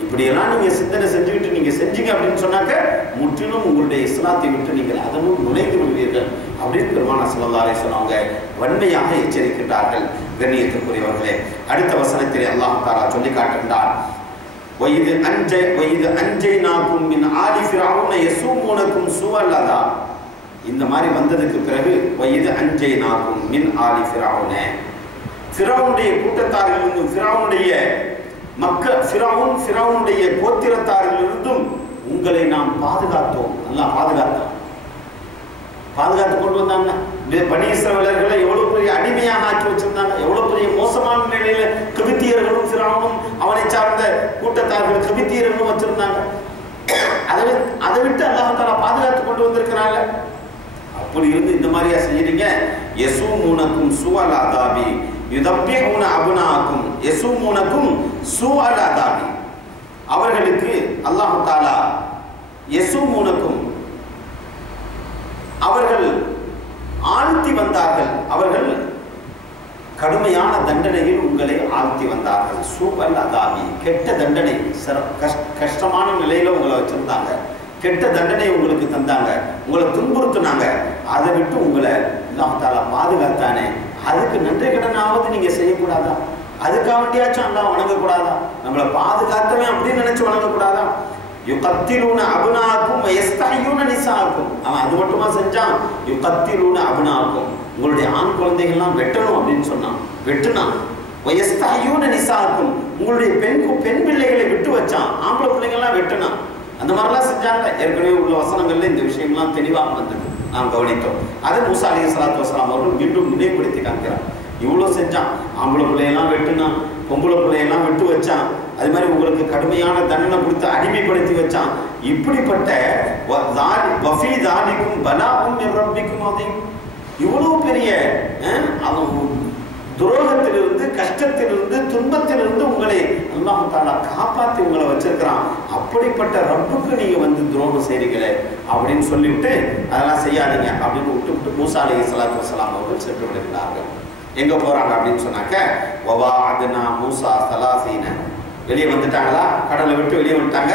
இப்படியெல்லாம் நீங்க சிந்தனை செஞ்சுக்கிட்டு நீங்க செஞ்சீங்க அப்படின்னு சொன்னாக்க முற்றிலும் உங்களுடைய இஸ்லாத்தை விட்டு நீங்கள் அதனும் நுழைந்து விடுவீர்கள் அப்படின்னு பெருமானார் ஸல்லல்லாஹு அலைஹி வஸல்லம் அவங்க வன்மையாக எச்சரிக்கின்றார்கள். கண்ணியத்திற்குரியவர்களே, அடுத்த வசனத்தில் அல்லாஹ் தஆலா சொல்லி காட்டுகின்றார், வயிது அன்ஜைனாகும் மின் ஆலி ஃபிரௌன யஸூமுனகும் ஸூஅல் அஸாப். இந்த மாதிரி வந்ததுக்கு பிறகு வயிது அன்ஜைனாகும் மின் ஆலி ஃபிரௌன, ஃபிரௌனுடைய கூட்டத்தாரிலிருந்தும் ஃபிரௌனுடைய ஃபிரௌனுடைய கோத்திரத்தாரிலிருந்தும் உங்களை நாம் பாதுகாத்தோம். அல்லாஹ் பாதுகாத்து கொண்டு வந்தாங்க. பனி இஸ்ரவேலர்களை எவ்வளவு பெரிய அடிமையாக ஆக்கி வச்சிருந்தாங்க, எவ்வளவு பெரிய மோசமான நிலையில கிபித்தியர்களும் ஃபிரௌனும் அவனை சார்ந்த கூட்டத்தார்கள் கிபித்தியர்களும் வச்சிருந்தாங்க. அதை விட்டு அல்லாஹ் தஆலா பாதுகாத்து கொண்டு வந்திருக்கிறாங்க. அப்படி இருந்து இந்த மாதிரியா செய்யறீங்க? யஸூமுனகும் ஸூஅல் அஸாபி யுதப்பிஹூன அப்னாஅக்கும் யஸூமுனகும் ஸூஅல் அஸாபி. அவர்களுக்கு அல்லாஹ் தஆலா யஸூமுனகும், அவர்கள் ஆழ்த்தி வந்தார்கள், அவர்கள் கடுமையான தண்டனையில் உங்களை ஆழ்த்தி வந்தார்கள். ஸூஅல் அஸாபி, கெட்ட தண்டனை, கஷ்டமான நிலையில உங்களை வச்சிருந்தாங்க, கெட்ட தண்டனை உங்களுக்கு தந்தாங்க, உங்களை துன்புறுத்தினாங்க. அதை விட்டு உங்களை அல்லாஹ் தஆலா பாதுகாத்தானே, அதுக்கு நன்றி கடனாவது நீங்க செய்யக்கூடாதா? அதுக்காக வேண்டியாச்சும் அல்லாஹ் வணங்கக்கூடாதா? நம்மளை பாதுகாத்தவன் அப்படின்னு நினைச்சு வணங்கக்கூடாதா? யுகத்திலூன அப்னாஅக்கும் வயஸ்தஹியூன நிசாஅக்கும். அவன் அது மட்டுமா செஞ்சான்? யுகத்திலூன அப்னாஅக்கும், உங்களுடைய ஆண் குழந்தைகள்லாம் வெட்டணும் அப்படின்னு சொன்னான், வெட்டுனான். வயஸ்தஹியூன நிசாஅக்கும், உங்களுடைய பெண் பிள்ளைகளை விட்டு வச்சான், ஆம்பளை பிள்ளைங்கள்லாம் வெட்டினான். அந்த மாதிரிலாம் செஞ்சாங்க. ஏற்கனவே உள்ள வசனங்கள்ல இந்த விஷயம்லாம் தெளிவாக வந்தது, நாம் கவனித்தோம். அதை மூசா அலைஹிஸ்ஸலாத்து வஸலாம் அவர்கள் மீண்டும் நினைவுபடுத்தி காண்கிறார். இவ்வளோ செஞ்சான், ஆம்பளை பிள்ளையெல்லாம் வெட்டுனான், பொம்பளை பிள்ளையெல்லாம் விட்டு வச்சான், அது மாதிரி உங்களுக்கு கடுமையான தண்டனை கொடுத்து அடிமைப்படுத்தி வச்சான். இப்படிப்பட்ட இவ்வளவு பெரிய துரோகத்திலிருந்து, கஷ்டத்திலிருந்து, துன்பத்திலிருந்து உங்களை அல்லாஹ் தஆலா காப்பாற்றி உங்களை வச்சிருக்கிறான். அப்படிப்பட்ட ரப்புக்கு நீங்க துரோகம் செய்றீங்களே அப்படின்னு சொல்லிவிட்டு அதெல்லாம் செய்யாதீங்க அப்படின்னு விட்டு மூசா அலைஹிஸ்ஸலாத்து வஸலாம் அவர்கள் சென்று விடுகிறார்கள். எங்க போறாங்க அப்படின்னு சொன்னாக்க, வவாஅத்னா மூசா 30, வெளியே வந்துட்டாங்களா, கடலை விட்டு வெளியே வந்துட்டாங்க.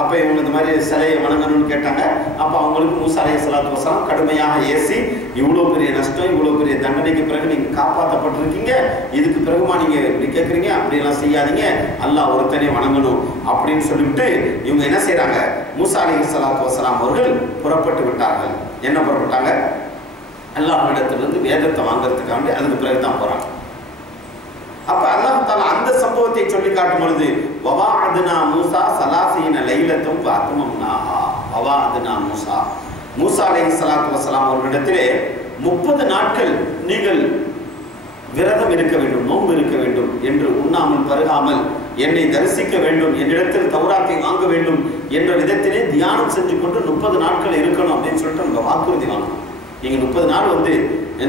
அப்போ இவங்க இந்த மாதிரி சிலையை வணங்கணும்னு கேட்டாங்க. அப்போ அவங்களுக்கு மூசா அலைஹிஸ்ஸலாத்து வஸலாம் கடுமையாக ஏசி, இவ்வளோ பெரிய நஷ்டம், இவ்வளோ பெரிய தண்டனைக்கு பிறகு நீங்கள் காப்பாற்றப்பட்டிருக்கீங்க, இதுக்கு பிறகுமா நீங்கள் இப்படி கேட்குறீங்க, அப்படியெல்லாம் செய்யாதீங்க, அல்லாஹ் ஒருத்தனை வணங்கணும் அப்படின்னு சொல்லிவிட்டு இவங்க என்ன செய்கிறாங்க, மூசா அலைஹிஸ்ஸலாத்து வஸலாம் அவர்கள் புறப்பட்டு விட்டார்கள். என்ன புறப்பட்டாங்க? அல்லாஹ்விடத்திலிருந்து வேதத்தை வாங்கறதுக்காண்டி அதுக்கு பிறகு தான் போகிறாங்க. அப்ப அல்லாஹ் தஆலா அந்த சம்பவத்தை சொல்லி காட்டும் பொழுது, வவாஅத்னா மூசா 30 லைலத்தும் வஅத்மம்னாஹா. வவாஅத்னா மூசா, மூசா அலைஹிஸ்ஸலாத்து வஸலாம் அவர்களிடத்திலே 30 நாட்கள் நீங்கள் விரதம் இருக்க வேண்டும், நோன்பு இருக்க வேண்டும் என்று, உண்ணாமல் பருகாமல் என்னை தரிசிக்க வேண்டும், என்னிடத்தில் தௌராத்தை வாங்க வேண்டும் என்ற விதத்திலே தியானம் செஞ்சு கொண்டு 30 நாட்கள் இருக்கணும் அப்படின்னு சொல்லிட்டு நம்ம வாக்குறுதி வாங்கணும். நீங்க 30 நாள் வந்து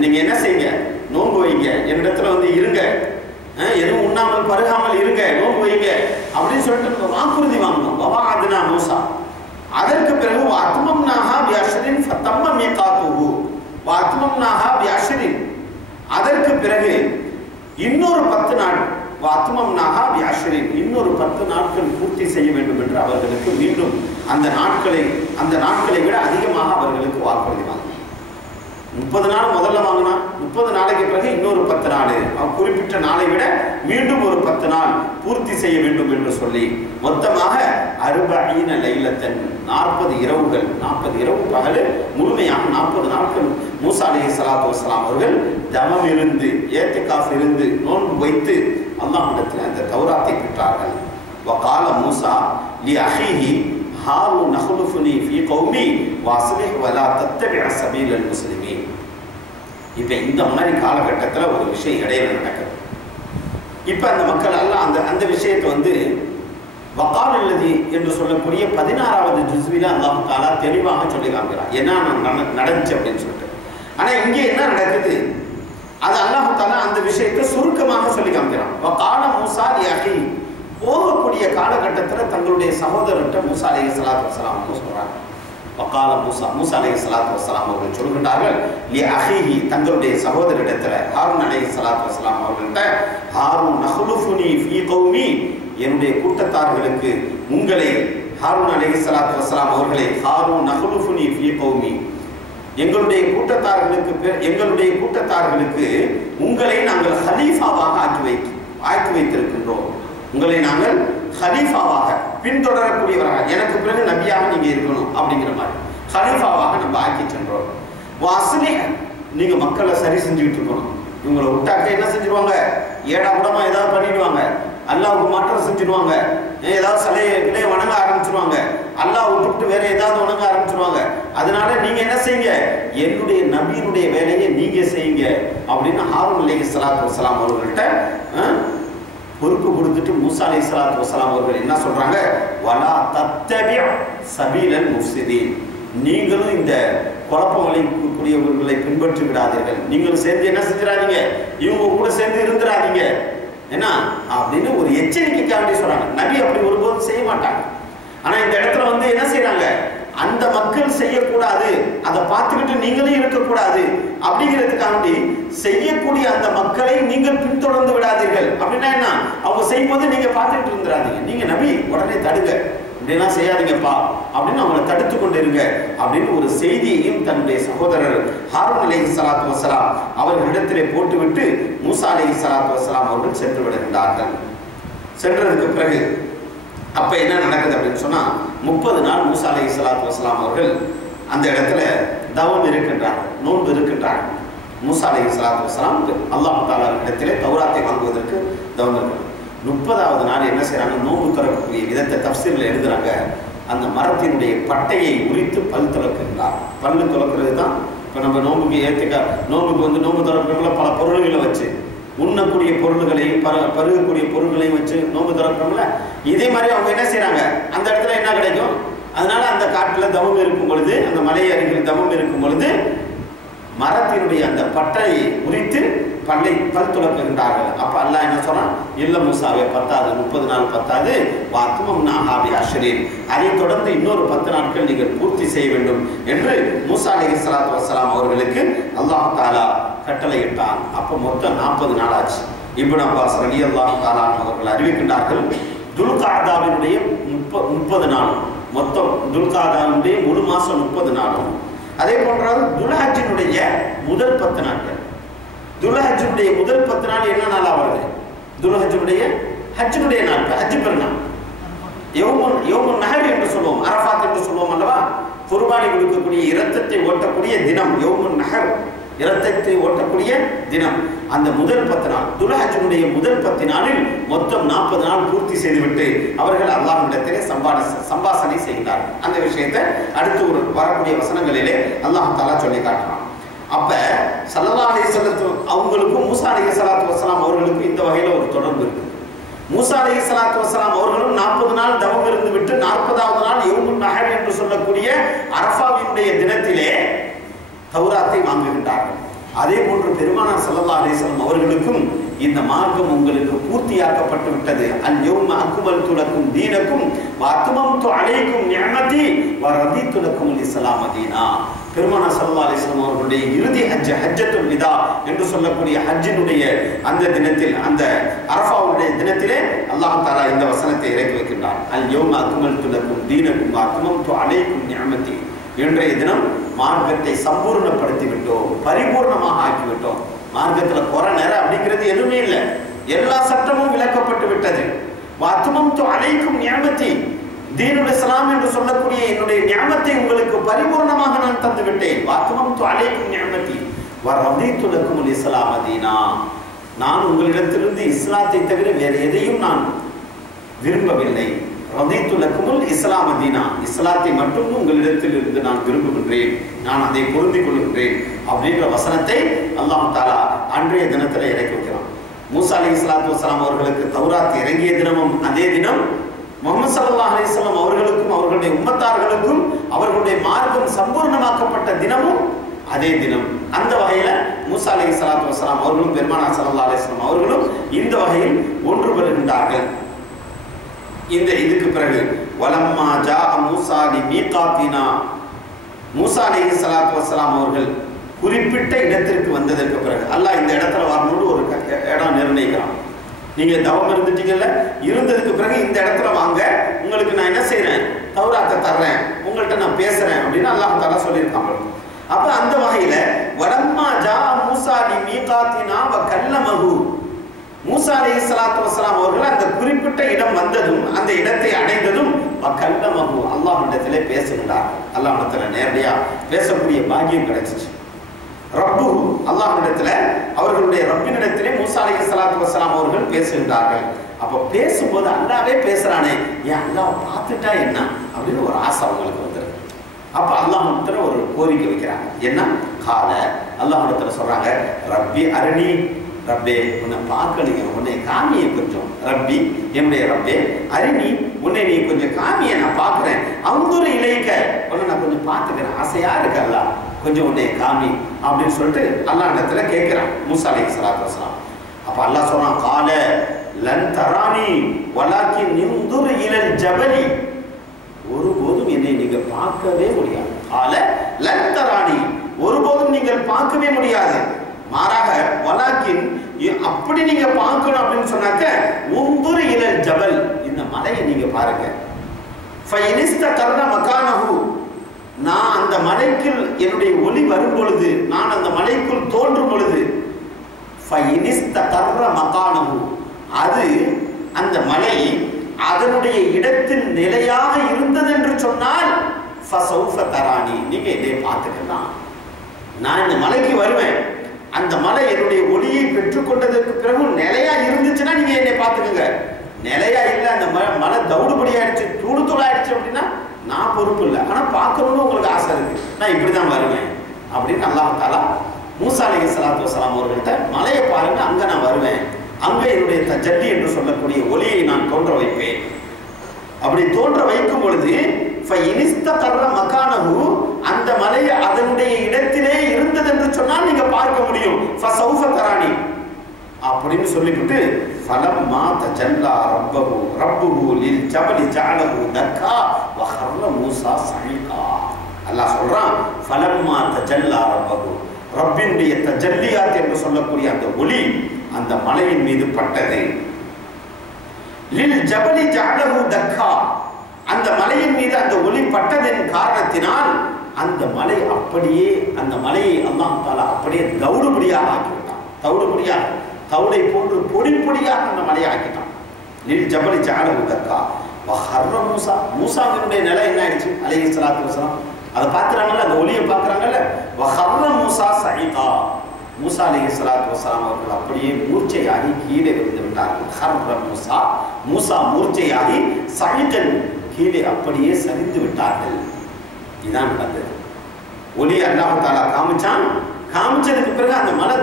நீங்க என்ன செய்யுங்க, நோன்பு வைங்க, என்னிடத்துல வந்து இருங்க, எதுவும் உண்ணாமல் பருகாமல் இருங்க, நோன்பு வைங்க அப்படின்னு சொல்லிட்டு வாக்குறுதி வாங்கணும். வவாஅத்னா மூசா. அதற்கு பிறகு வஅத்மம்னாஹா பிஅஷ்ரின் ஃபதம்ம மீகாத்துஹு வஅத்மம்னாஹா பிஅஷ்ரின். அதற்கு பிறகு இன்னொரு 10 நாள் வஅத்மம்னாஹா பிஅஷ்ரின், இன்னொரு 10 நாட்கள் பூர்த்தி செய்ய வேண்டும் என்று அவர்களுக்கு மீண்டும் அந்த நாட்களை விட அதிகமாக அவர்களுக்கு வாக்குறுதி வாங்கினார். 30 நாள் முதல்ல வாங்கினா, 30 நாளைக்கு பிறகு இன்னொரு 10 நாள், குறிப்பிட்ட நாளை விட மீண்டும் ஒரு 10 நாள் பூர்த்தி செய்ய வேண்டும் என்று சொல்லி மொத்தமாக 40 லைலத்தன் 40 இரவுகள், 40 இரவு பகல் முழுமையாக 40 நாட்கள் மூசா அலைஹிஸ்ஸலாத்து வஸ்ஸலாம் அவர்கள் தவம் இருந்து, ஏத்திகாஃப் இருந்து, நோன்பு வைத்து அல்லாஹ்விடத்தில் அந்த தௌராத்தை பெற்றார்கள். வகால மூசா லி அஹீஹி ஹாரூன் நஹ்லுஃபுனி ஃபீ கௌமி வஅஸ்லிஹ் வலா தத்தபிஅ ஸபீலல் முஸ்லிமீன். இப்போ இந்த மாதிரி காலகட்டத்தில் ஒரு விஷயம் இடையில நடக்குது. இப்போ அந்த மக்கள் எல்லாம் அந்த விஷயத்தை வந்து வகால் அல்லதி என்று சொல்லக்கூடிய 16வது ஜுஸ்வில அல்லாஹ் தஆலா தெளிவாக சொல்லி காமிக்கிறான் என்ன நடந்துச்சு அப்படின்னு சொல்லிட்டு. ஆனால் இங்கே என்ன நடக்குது அது அல்லாஹ் தஆலா அந்த விஷயத்தை சுருக்கமாக சொல்லி காமிக்கிறான். வகால மூசா லி அஹீஹி, போகக்கூடிய காலகட்டத்தில் தங்களுடைய சகோதரர்கிட்ட மூசா அலைஹிஸ்ஸலாத்து வஸ்ஸலாம் சொல்றாங்க. வகால மூசா அலைஹிஸ்ஸலாத்து வஸ்ஸலாம் அவர்கள் சொல்கின்றார்கள் லி அஹீஹி, தங்களுடைய சகோதரிடத்தில் ஹாரூன் அலைஹிஸ்ஸலாத்து வஸ்ஸலாம் அவர்கள்ட்ட ஹாரூன் நஹ்லுஃபுனி ஃபீ கௌமி, என்னுடைய கூட்டத்தார்களுக்கு உங்களை, ஹாரூன் அலைஹிஸ்ஸலாத்து வஸ்ஸலாம் அவர்களை ஹாரூன் நஹ்லுஃபுனி ஃபீ கௌமி, எங்களுடைய கூட்டத்தார்களுக்கு உங்களை நாங்கள் ஹலீஃபாவாக ஆக்கி வைத்திருக்கின்றோம். உங்களை நாங்கள் ஹலீஃபாவாக பின்தொடரக்கூடியவராக, எனக்கு பிறகு நபியாக நீங்க இருக்கணும் அப்படிங்கிற மாதிரி ஹலீஃபாவாக நம்ம ஆக்கி சென்றோம். வஅஸ்லிஹ், நீங்க மக்களை சரி செஞ்சுக்கிட்டு இருக்கணும். இவங்களை விட்டாக்க என்ன செஞ்சிருவாங்க, ஏடா கூடமா ஏதாவது பண்ணிடுவாங்க, அல்லாஹ்வுக்கு மாற்றம் செஞ்சிருவாங்க, ஏதாவது சிலையை வணங்க ஆரம்பிச்சிருவாங்க, அல்லாஹ் விட்டுவிட்டு வேற ஏதாவது வணங்க ஆரம்பிச்சிருவாங்க. அதனால நீங்க என்ன செய்யுங்க, என்னுடைய நபியினுடைய வேலையை நீங்க செய்யுங்க அப்படின்னு ஹாரூன் அலைஹிஸ்ஸலாத்து வஸ்ஸலாம் அவர்கள்ட்ட பொறுப்பு கொடுத்துட்டு மூசா அலைஹிஸ்ஸலாத்து வஸ்ஸலாம் அவர்கள் என்ன சொல்றாங்க, வலா தத்தபிஅ ஸபீலல் முஃப்ஸிதீன், நீங்களும் இந்த குழப்பம் விளைவிக்கக்கூடியவர்களை பின்பற்றி விடாதீர்கள், நீங்களும் சேர்ந்து என்ன செஞ்சிடாதீங்க, இவங்க கூட சேர்ந்து இருந்துடாதீங்க என்ன அப்படின்னு ஒரு எச்சரிக்கைக்காக சொல்றாங்க. நபி அப்படி ஒருபோதும் செய்ய மாட்டாங்க. ஆனா இந்த இடத்துல வந்து என்ன செய்யறாங்க, அந்த மக்கள் செய்யக்கூடாது, அதை பார்த்துக்கிட்டு நீங்களும் இருக்கக்கூடாது அப்படிங்கிறதுக்காண்டி செய்யக்கூடிய அந்த மக்களை நீங்கள் பின்தொடர்ந்து விடாதீர்கள். அப்படின்னா என்ன, அவங்க செய்யும்போது நீங்க பார்த்துக்கிட்டு இருந்துடாதீங்க, நீங்க நபி உடனே தடுங்க, இப்படிலாம் செய்யாதீங்கப்பா அப்படின்னு அவங்களை தடுத்து கொண்டு இருங்க அப்படின்னு ஒரு செய்தியையும் தன்னுடைய சகோதரர் ஹாரூன் அலைஹிஸ்ஸலாத்து வஸ்ஸலாம் அவர்களிடத்திலே போட்டுவிட்டு மூசா அலைஹிஸ்ஸலாத்து வஸ்ஸலாம் அவர்கள் சென்று விடுகின்றார்கள். சென்றதுக்கு பிறகு அப்ப என்ன நடக்குது அப்படின்னு சொன்னா 30 நாள் மூசா அலைஹிஸ்ஸலாத்து வஸ்ஸலாம் அவர்கள் அந்த இடத்துல தவம் இருக்கின்றார்கள், நோன்பு இருக்கின்றார்கள். மூசா அலைஹிஸ்ஸலாத்து வஸ்ஸலாம் அல்லாஹ் தஆலா இடத்திலே தௌராத்தை வாங்குவதற்கு தவம் இருக்கிறார். 30வது நாள் என்ன செய்யறாங்க, நோன்பு திறக்கக்கூடிய விதத்தை தஃப்சீரில் எழுதுறாங்க. அந்த மரத்தினுடைய பட்டையை உரித்து பல் துளக்குகிறார். பல்லு துளக்குறது தான் இப்போ நம்ம நோன்புக்கு வந்து நோன்பு திறக்கிறோம்ல, பல பொருள்களை வச்சு உண்ணக்கூடிய பொருள்களையும் பருகக்கூடிய பொருள்களையும் வச்சு நோன்பு திறக்கிறோம்ல, இதே மாதிரி அவங்க என்ன செய்யறாங்க, அந்த இடத்துல என்ன கிடைக்கும், அதனால அந்த காட்டில் தவம் இருக்கும் பொழுது, அந்த மலை அருகில் தவம் இருக்கும் பொழுது மரத்தினுடைய அந்த பட்டையை உரித்து பல் துளக்குகின்றார்கள். அப்ப அல்லாஹ் என்ன சொல்றான், இல்ல மூசாவே பத்தாது, 30 நாள் பத்தாது, வஅத்மம்னாஹா பிஅஷ்ரின், அதை தொடர்ந்து இன்னொரு 10 நாட்கள் நீங்கள் பூர்த்தி செய்ய வேண்டும் என்று மூசா அலைஹிஸ்ஸலாத்து வஸ்ஸலாம் அவர்களுக்கு அல்லாஹ் தஆலா கட்டளையிட்டான். அப்ப மொத்தம் 40 நாள் ஆச்சு. இப்னு அப்பாஸ் ரலியல்லாஹு தஆலா அவர்கள் அறிவிக்கின்றார்கள், துல்காதாவினுடைய 30 நாளும், மொத்தம் துல்காதாவினுடைய முழு மாசம் 30 நாளும், அதே போன்றாவது துல்ஹஜ்ஜினுடைய முதல் 10 நாட்கள். துல்ஹஜ்ஜினுடைய முதல் 10 நாள் என்ன நாளா வருது, துல்ஹஜ்ஜினுடைய ஹஜ்ஜினுடைய நாட்கள், ஹஜ் பெருநாள், யௌமுன் நஹர் என்று சொல்லுவோம், அரஃபாத் என்று சொல்லுவோம் அல்லவா, குர்பானி கொடுக்கக்கூடிய இரத்தத்தை ஓட்டக்கூடிய தினம் யௌமுன் நஹர், இரத்தத்தை ஓட்டக்கூடிய தினம். அந்த முதல் 10 நாள் துல்ஹஜ்ஜினுடைய முதல் 10 நாளில் மொத்தம் 40 நாள் பூர்த்தி செய்துவிட்டு அவர்கள் அல்லாஹ்விடத்திலே சம்பாஷணை செய்கிறார்கள். அந்த விஷயத்தை அடுத்து வரக்கூடிய வசனங்களிலே அல்லாஹ் தஆலா சொல்லி காட்டுறான். அப்ப ஸல்லல்லாஹு அலைஹி வஸல்லம் அவங்களுக்கும் மூசா அலைஹிஸ்ஸலாத்து வஸ்ஸலாம் அவர்களுக்கும் இந்த வகையில ஒரு தொடர்பு இருக்கு. மூசா அலைஹிஸ்ஸலாத்து வஸ்ஸலாம் அவர்களும் 40 நாள் தவம் இருந்து விட்டு 40வது நாள் யௌமுன் நஹர் என்று சொல்லக்கூடிய அரஃபாவினுடைய தினத்திலே தௌராத்தை வாங்குகின்றார்கள். அதே போன்று பெருமானார் ஸல்லல்லாஹு அலைஹி வஸல்லம் அவர்களுக்கும் இந்த மார்க்கம் உங்களுக்கு பூர்த்தியாக்கப்பட்டு விட்டது. அல் யௌம அக்மல்து லக்கும் தீனக்கும் வ அத்மம்து அலைக்கும் நிஅமதி வ ரதீது லக்குமுல் இஸ்லாம தீனா. பெருமானார் ஸல்லல்லாஹு அலைஹி வஸல்லம் அவர்களுடைய இறுதி ஹஜ், ஹஜ்ஜத்துல் விதா என்று சொல்லக்கூடிய ஹஜ்ஜினுடைய அந்த தினத்தில், அந்த அரஃபாவுடைய தினத்திலே அல்லாஹ் தஆலா இந்த வசனத்தை இறக்கி வைக்கின்றார். அல் யௌம அக்மல்து லக்கும் தீனக்கும் வ அத்மம்து அலைக்கும் நிஅமதி. இன்றைய தினம் மார்க்கத்தை சம்பூர்ணப்படுத்தி விட்டோம், பரிபூர்ணமாக ஆக்கிவிட்டோம். மார்க்கத்தில் குறை நேர அப்படிங்கிறது எதுவுமே இல்லை, எல்லா சட்டமும் விளக்கப்பட்டு விட்டது. வஅத்மம்து அலைக்கும் நிஅமதி, தீனுல் இஸ்லாம் என்று சொல்லக்கூடிய என்னுடைய நிஅமத்தை உங்களுக்கு பரிபூர்ணமாக நான் தந்து விட்டேன். வஅத்மம்து அலைக்கும் நிஅமதி வ ரதீது லக்குமுல் இஸ்லாம தீனா. நான் உங்களிடத்திலிருந்து இஸ்லாத்தை தவிர வேறு எதையும் நான் விரும்பவில்லை. ரதீது லக்குமுல் இஸ்லாம தீனா, இஸ்லாத்தை மட்டும் உங்களிடத்திலிருந்து நான் விரும்புகின்றேன், நான் அதை பொருந்திக் கொள்கின்றேன் அப்படின்ற வசனத்தை அல்லாஹ் தஆலா அன்றைய தினத்தில் இறக்கி வைக்கிறான். மூசா அலைஹிஸ்ஸலாத்து வஸ்ஸலாம் அவர்களுக்கு தௌராத் இறங்கிய தினமும் அதே தினம், முஹம்மது ஸல்லல்லாஹு அலைஹி வஸல்லம் அவர்களுக்கும் அவர்களுடைய உம்மத்தார்களுக்கும் அவர்களுடைய மார்க்கம் சம்பூர்ணமாக்கப்பட்ட தினமும் அதே தினம். அந்த வகையில் மூசா அலைஹிஸ்ஸலாத்து வஸ்ஸலாம் அவர்களும் பெருமானார் ஸல்லல்லாஹு அலைஹி வஸல்லம் அவர்களும் இந்த வகையில் ஒன்று பெறுகின்றார்கள். இதுக்கு பிறகு வலம்மா ஜா மூசா லிமீகாத்தினா, மூசா அலைஹிஸ்ஸலாத்து வஸ்ஸலாம் அவர்கள் குறிப்பிட்ட இடத்திற்கு வந்ததற்கு பிறகு அல்லாஹ் இந்த இடத்துல வரணும்னு ஒரு இடம் நிர்ணயிக்கிறான். நீங்க தவம் இருந்துட்டீங்கல்ல, இருந்ததுக்கு பிறகு இந்த இடத்துல வாங்க, உங்களுக்கு நான் என்ன செய்யறேன், தௌராத்தை தர்றேன், உங்கள்கிட்ட நான் பேசுறேன் அப்படின்னு அல்லாஹ் தஆலா சொல்லியிருக்காங்க. அப்ப அந்த வகையில வலம்மா ஜா மூசா லிமீகாத்தினா வ கல்லமஹு, மூசா அலைஹிஸ்ஸலாத்து வஸ்ஸலாம் அவர்கள் அந்த குறிப்பிட்ட இடம் வந்ததும், அந்த இடத்தை அடைந்ததும் கல்லமஹு, அல்லாஹ்விடத்திலே பேசுகிறார். அல்லாஹ்விடத்துல நேரடியா பேசக்கூடிய பாக்கியம் கிடைச்சிச்சு. ரப்பு, அல்லாஹ்விடத்துல அவர்களுடைய ரப்பினிடத்திலே மூசா அலைஹிஸ்ஸலாத்து வஸ்ஸலாம் அவர்கள் பேசுகின்றார்கள். அப்ப பேசும்போது அல்லாஹ்வே பேசுறானே, ஏன் அல்லாஹ் பார்த்துட்டா என்ன அப்படின்னு ஒரு ஆசை அவங்களுக்கு வந்துருக்கு. அப்ப அல்லாஹ்விடத்துல ஒரு கோரிக்கை வைக்கிறாங்க. என்ன கால, அல்லாஹ்விடத்துல சொல்றாங்க, ரப்பி அருணி, ரப்பே உன்னை பார்க்கணுங்க, உன்னை காமியை கொஞ்சம், ரப்பி என்னுடைய ரப்பே அரிணி, உன்னை நீ கொஞ்சம் காமியை நான் பார்க்குறேன், அங்குரு இலைக்க உன்னை நான் கொஞ்சம் பார்த்துக்கிறேன், ஆசையா இருக்கல்ல, கொஞ்சம் உன்னை காமி அப்படின்னு சொல்லிட்டு அல்லாஹ் இடத்துல கேட்கிறான் மூசா அலைஹிஸ்ஸலாத்து வஸ்ஸலாம். அப்ப அல்லாஹ் சொல்றான், கால லன் தரானி வலாக்கின் இன்துர் இலல் ஜபலி, ஒருபோதும் என்னை நீங்க பார்க்கவே முடியாது. கால லன் தரானி, ஒருபோதும் நீங்கள் பார்க்கவே முடியாது. மாறாக வலாக்கின், அப்படி நீங்க பார்க்கணும் அப்படின்னு சொன்னாக்க உந்துர் இலல் ஜபல், இந்த மலையை நீங்க பாருங்க. ஃபைனிஸ்தகர்ர மகானஹு, நான் அந்த மலைக்குள் என்னுடைய ஒளி வரும் பொழுது, நான் அந்த மலைக்குள் தோன்றும் பொழுது, ஃபைனிஸ்தகர்ர மகானஹு, அது அந்த மலை அதனுடைய இடத்தில் நிலையாக இருந்தது என்று சொன்னால் ஃபஸௌஃப தரானி, நீங்க இதை பார்த்துக்கலாம். நான் இந்த மலைக்கு வருவேன், அந்த மலை என்னுடைய ஒளியை பெற்றுக்கொண்டதற்கு பிறகு நிலையா இருந்துச்சுன்னா நீங்க என்னை பார்த்துக்கோங்க. நிலையா இல்லை, அந்த மலை தவுடுபடி ஆயிடுச்சு, தூடு தூளாயிடுச்சு அப்படின்னா நான் பொறுப்பு இல்லை. ஆனா பார்க்கணும்னு உங்களுக்கு ஆசை இருக்கு, நான் இப்படிதான் வருவேன் அப்படின்னு அல்லாஹ் தஆலா மூசா அலைஹிஸ்ஸலாத்து வஸ்ஸலாம் அவர்கள்ட்ட, மலையை பாருங்க, அங்க நான் வருவேன், அங்க என்னுடைய தஜல்லி என்று சொல்லக்கூடிய ஒளியை நான் தோன்ற வைப்பேன். அப்படி தோன்ற வைக்கும் பொழுது ஃபைனிஸ்தகர்ர மகானஹு, அந்த மலை அதனுடைய இடத்திலே இருந்தது என்று சொன்னால் நீங்க பார்க்க முடியும். ஃபஸௌஃப தரானி அப்படின்னு சொல்லிவிட்டு, ஃபலம்மா தஜல்லா ரப்புஹு லில் ஜபலி ஜஅலஹு தக்கா வ ஹர்ர மூசா ஸஈகா. அல்லாஹ் சொல்றான், ஃபலம்மா தஜல்லா ரப்புஹு, ரப்பினுடைய தஜல்லியாத் என்று சொல்லக்கூடிய அந்த ஒளி அந்த மலையின் மீது பட்டது. லில் ஜபலி ஜஅலஹு தக்கா, அந்த மலையின் மீது அந்த ஒளி பட்டதின் காரணத்தினால் அந்த மலை அப்படியே, அந்த மலையை அல்லாஹ் தஆலா அப்படியே தவுடுபடியாக ஆக்கிவிட்டான். தவுடுபடியாக, தவுடை போன்று பொடி பொடியாக அந்த மலையை ஆக்கிட்டான். லில் ஜபலி ஜஅலஹு தக்கா வ ஹர்ர மூசா, மூசாவினுடைய நிலை என்ன ஆயிடுச்சு அலைஹிஸ்ஸலாத்து வஸ்ஸலாம், அதை பார்க்குறாங்கல்ல, அந்த ஒளியை பார்க்குறாங்கல்ல, வ ஹர்ர மூசா ஸஈகா, மூசா அலைஹிஸ்ஸலாத்து வஸ்ஸலாம் அவர்கள் அப்படியே மூர்ச்சையாகி கீழே விழுந்து விட்டார்கள். ஹர்ர மூசா, மூசா மூர்ச்சையாகி ஸஈகன், கீழே அப்படியே சரிந்து விட்டார்கள். இதான் நடந்தது. ஒளி அல்லாஹ் தஆலா காமிச்சான். காமிச்சதுக்கு பிறகு அந்த மலை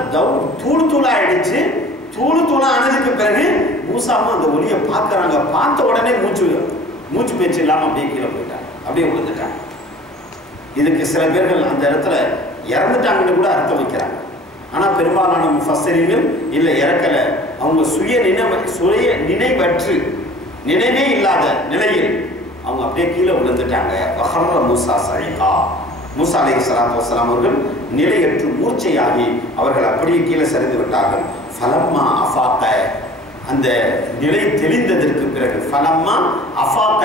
தூள் தூளாயிடுச்சு. தூள் தூளா ஆனதுக்கு பிறகு மூசாவும் அந்த ஒளியை பார்க்கறாங்க. பார்த்த உடனே மூச்சு பேச்சு இல்லாம அப்படியே கீழே போயிட்டாங்க, அப்படியே விழுந்துட்டாங்க. இதுக்கு சில பேர்கள் அந்த இடத்துல இறந்துட்டாங்கன்னு கூட அர்த்தம் வைக்கிறாங்க. ஆனால் பெரும்பாலான முஃபஸ்ஸிரீன்கள் இல்லை இறக்கலை, அவங்க சுய நினைவற்று நினைவே இல்லாத நிலையில் அவங்க அப்படியே கீழே விழுந்துட்டாங்க. வஹர்ர மூசா சஈகா, மூசா அலைஹிஸ்ஸலாத்து வஸ்ஸலாம் அவர்கள் நிலையற்று மூர்ச்சையாகி அவர்கள் அப்படியே கீழே சரிந்து விட்டார்கள். ஃபலம்மா அஃபாக, அந்த நிலை தெளிந்ததற்கு பிறகு, ஃபலம்மா அஃபாக,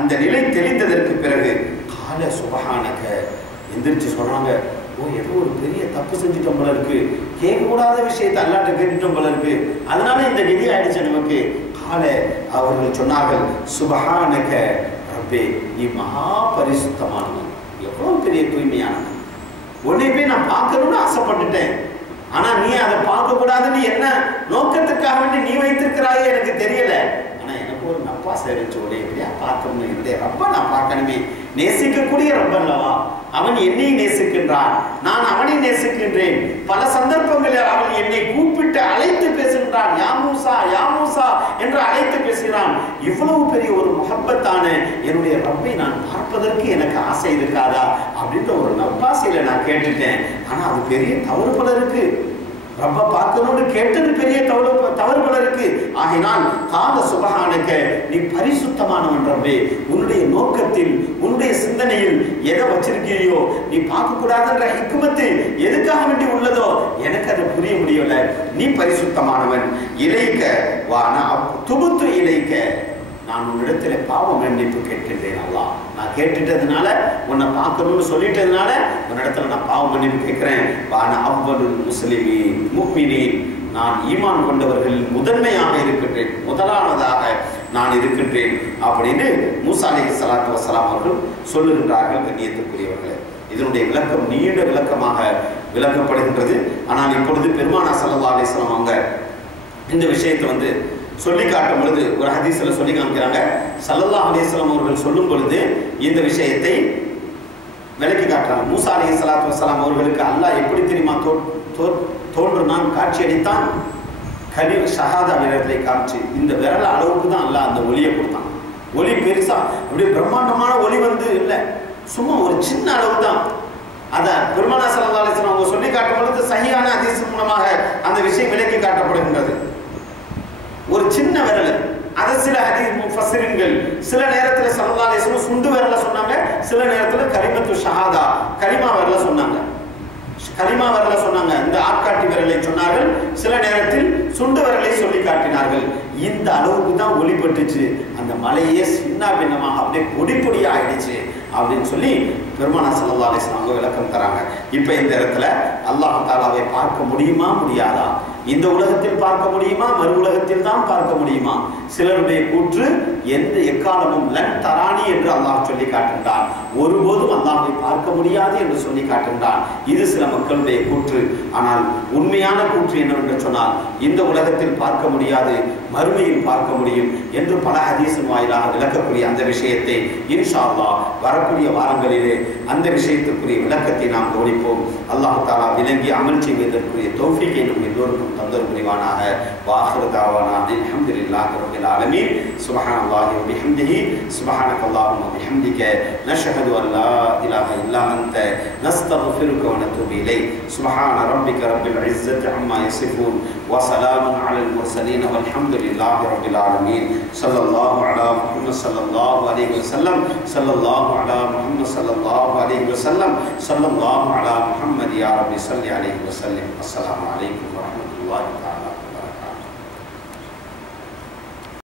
அந்த நிலை தெளிந்ததற்கு பிறகு, கால சுபஹானக, எந்திரிச்சு சொல்றாங்க, ஓ ஏதோ ஒரு பெரிய தப்பு செஞ்சுட்டோம் போல இருக்கு, கேட்கக்கூடாத விஷயத்தை அல்லாட்ட கேட்டுட்டோம் போல இருக்கு, அதனால இந்த விதி ஆயிடுச்சு நமக்கு. கால, அவர்கள் சொன்னார்கள், சுபஹானக ரப்பே, நீ மகா பரிசுத்தமானவன், எவ்வளவு பெரிய தூய்மையானவன், உன்னை போய் நான் பார்க்கணும்னு ஆசைப்பட்டுட்டேன், ஆனா நீ அதை பார்க்க கூடாதுன்னு என்ன நோக்கத்துக்காக வேண்டி நீ வைத்திருக்கிறாயே எனக்கு தெரியல, ஆனா எனக்கு ஒரு நப்பா சேரிச்சு, உடைய எப்படியா பார்க்கணும், என்னுடைய ரப்ப நான் பார்க்கணுமே, நேசிக்கக்கூடிய ரப்ப அல்லவா, அவன் என்னை நேசிக்கின்றான், நான் அவனை நேசிக்கின்றேன். பல சந்தர்ப்பங்களில் அவன் என்னை கூப்பிட்டு அழைத்து பேசுகின்றான், யா மூசா யா மூசா என்று அழைத்து பேசுகிறான். இவ்வளவு பெரிய ஒரு முஹப்பத்தான என்னுடைய ரப்பை நான் பார்ப்பதற்கு எனக்கு ஆசை இருக்காதா அப்படின்ற ஒரு நப்பாசையில நான் கேட்டுட்டேன். ஆனா அது பெரிய தவறு போல இருக்கு, ரப்ப பார்க்கணும்னு கேட்டது பெரிய தவறு போல இருக்கு. ஆகினால் கால சுபஹானக, நீ பரிசுத்தமானவன் ரப்பே, உன்னுடைய நோக்கத்தில் உன்னுடைய சிந்தனையில் எதை வச்சிருக்கிறியோ, நீ பார்க்க கூடாதுன்ற ஹிக்மத்து எதுக்காக வேண்டி உள்ளதோ எனக்கு அதை புரிய முடியல. நீ பரிசுத்தமானவன். இலைக்க வான துபுத்து இலைக்க, நான் உன்னிடத்துல பாவ மன்னிப்பு கேட்கின்றேன் அல்லா, நான் கேட்டுட்டதுனால உன்னை பார்க்கணும்னு சொல்லிட்டதுனால உன்னிடத்துல நான் பாவ மன்னிப்பு கேட்கிறேன். வான அவ்வலுல் முஸ்லிமீன் முஃமினீன், நான் ஈமான் கொண்டவர்கள் முதன்மையாக இருக்கின்றேன், முதலானதாக நான் இருக்கின்றேன் அப்படின்னு மூசா அலைஹிஸ்ஸலாத்து வஸ்ஸலாம் அவர்கள் சொல்லுகின்றார்கள். கண்ணியத்துக்குரியவர்களே, இதனுடைய விளக்கம் நீண்ட விளக்கமாக விளக்கப்படுகின்றது. ஆனால் இப்பொழுது பெருமானா ஸல்லல்லாஹு அலைஹி வஸல்லம் அவங்க இந்த விஷயத்தை சொல்லி காட்டும் பொழுது ஒரு ஹதீஸ்ல சொல்லி காமிக்கிறாங்க. ஸல்லல்லாஹு அலைஹி வஸல்லம் அவர்கள் சொல்லும் பொழுது இந்த விஷயத்தை விளக்கி காட்டுறாங்க. மூசா அலைஹிஸ்ஸலாத்து வஸ்ஸலாம் அவர்களுக்கு அல்லாஹ் எப்படி தெரியுமா தோன்றினான், காட்சி அளித்தான், ஷஹாதா விரலை காமிச்சு, இந்த விரல் அளவுக்கு தான் அல்லாஹ் அந்த ஒளியை கொடுத்தான். ஒளி பெருசா அப்படியே பிரம்மாண்டமான ஒளி இல்லை, சும்மா ஒரு சின்ன அளவு தான். அதான் பெருமானா ஸல்லல்லாஹு அலைஹி வஸல்லம் அவங்க சொல்லி காட்டும் பொழுது சஹீஹான ஹதீஸ் மூலமாக அந்த விஷயம் விளக்கி காட்டப்படுகின்றது. ஒரு சின்ன விரல், அதை சில ஹதீஸ் முஃபஸ்ஸிரீன்கள் சில நேரத்தில் ஸல்லல்லாஹு அலைஹி வஸல்லம் சுண்டு விரல சொன்னாங்க, சில நேரத்தில் கலிமத்து ஷஹாதா கலிமா விரல சொன்னாங்க. கலிமா விரல சொன்னாங்க, இந்த ஆட்காட்டி விரலை சொன்னார்கள், சில நேரத்தில் சுண்டு விரலை சொல்லி காட்டினார்கள். இந்த அளவுக்கு தான் ஒளிப்பட்டுச்சு, அந்த மலையே சின்ன பின்னமாக அப்படியே பொடி பொடியா ஆயிடுச்சு அப்படின்னு சொல்லி பெருமானா ஸல்லல்லாஹு அலைஹி வஸல்லம் விளக்கம் தராங்க. இப்ப இந்த இடத்துல அல்லாஹ் தஆலாவை பார்க்க முடியுமா முடியாதா, இந்த உலகத்தில் பார்க்க முடியுமா, மறு உலகத்தில் தான் பார்க்க முடியுமா? சிலருடைய கூற்று எந்த எக்காலமும் லன் தராணி என்று அல்லாஹ் சொல்லி காட்டுகின்றான், ஒருபோதும் அல்லாஹ்வை பார்க்க முடியாது என்று சொல்லி காட்டுகின்றான். இது சில மக்களுடைய கூற்று. ஆனால் உண்மையான கூற்று என்னவென்று சொன்னால், இந்த உலகத்தில் பார்க்க முடியாது, மறுமையில் பார்க்க முடியும் என்று பல ஹதீஸின் வாயிலாக விளக்கக்கூடிய அந்த விஷயத்தை இன்ஷா அல்லாஹ் வரக்கூடிய வாரங்களிலே அந்த விஷயத்திற்குரிய விளக்கத்தை நாம் கவனிப்போம். அல்லாஹ் தஆலா விளங்கி அமல் செய்வதற்குரிய தௌஃபீக்கை நம் எல்லோருக்கும் தந்தர் புரிவானாக. வாஹிரு தாவானா அல்ஹம்துலில்லாஹி ரப்பில் ஆலமீன். சுப்ஹானல்லாஹி வ பிஹம்திஹி, சுப்ஹானக்கல்லாஹும்ம வ பிஹம்திக, நஷ்ஹது அன் லா இலாஹ இல்லா அன்த, நஸ்தக்ஃபிருக வ நதூபு இலைக். சுப்ஹான ரப்பிக ரப்பில் இஸ்ஸத்தி அம்மா யசிஃபூன், வ ஸலாமுன் அலல் முர்ஸலீன், வல்ஹம்துலில்லாஹி ரப்பில் ஆலமீன். ஸல்லல்லாஹு அலா முஹம்மத் ஸல்லல்லாஹு அலைஹி வஸல்லம், ஸல்லல்லாஹு அலா முஹம்மத் ஸல்லல்லாஹு அலைஹி வஸல்லம், ஸல்லல்லாஹு அலா முஹம்மத் யா ரப்பி ஸல்லி அலைஹி வஸல்லம். அஸ்ஸலாமு அலைக்கும் வரஹ்மத்துல்லாஹி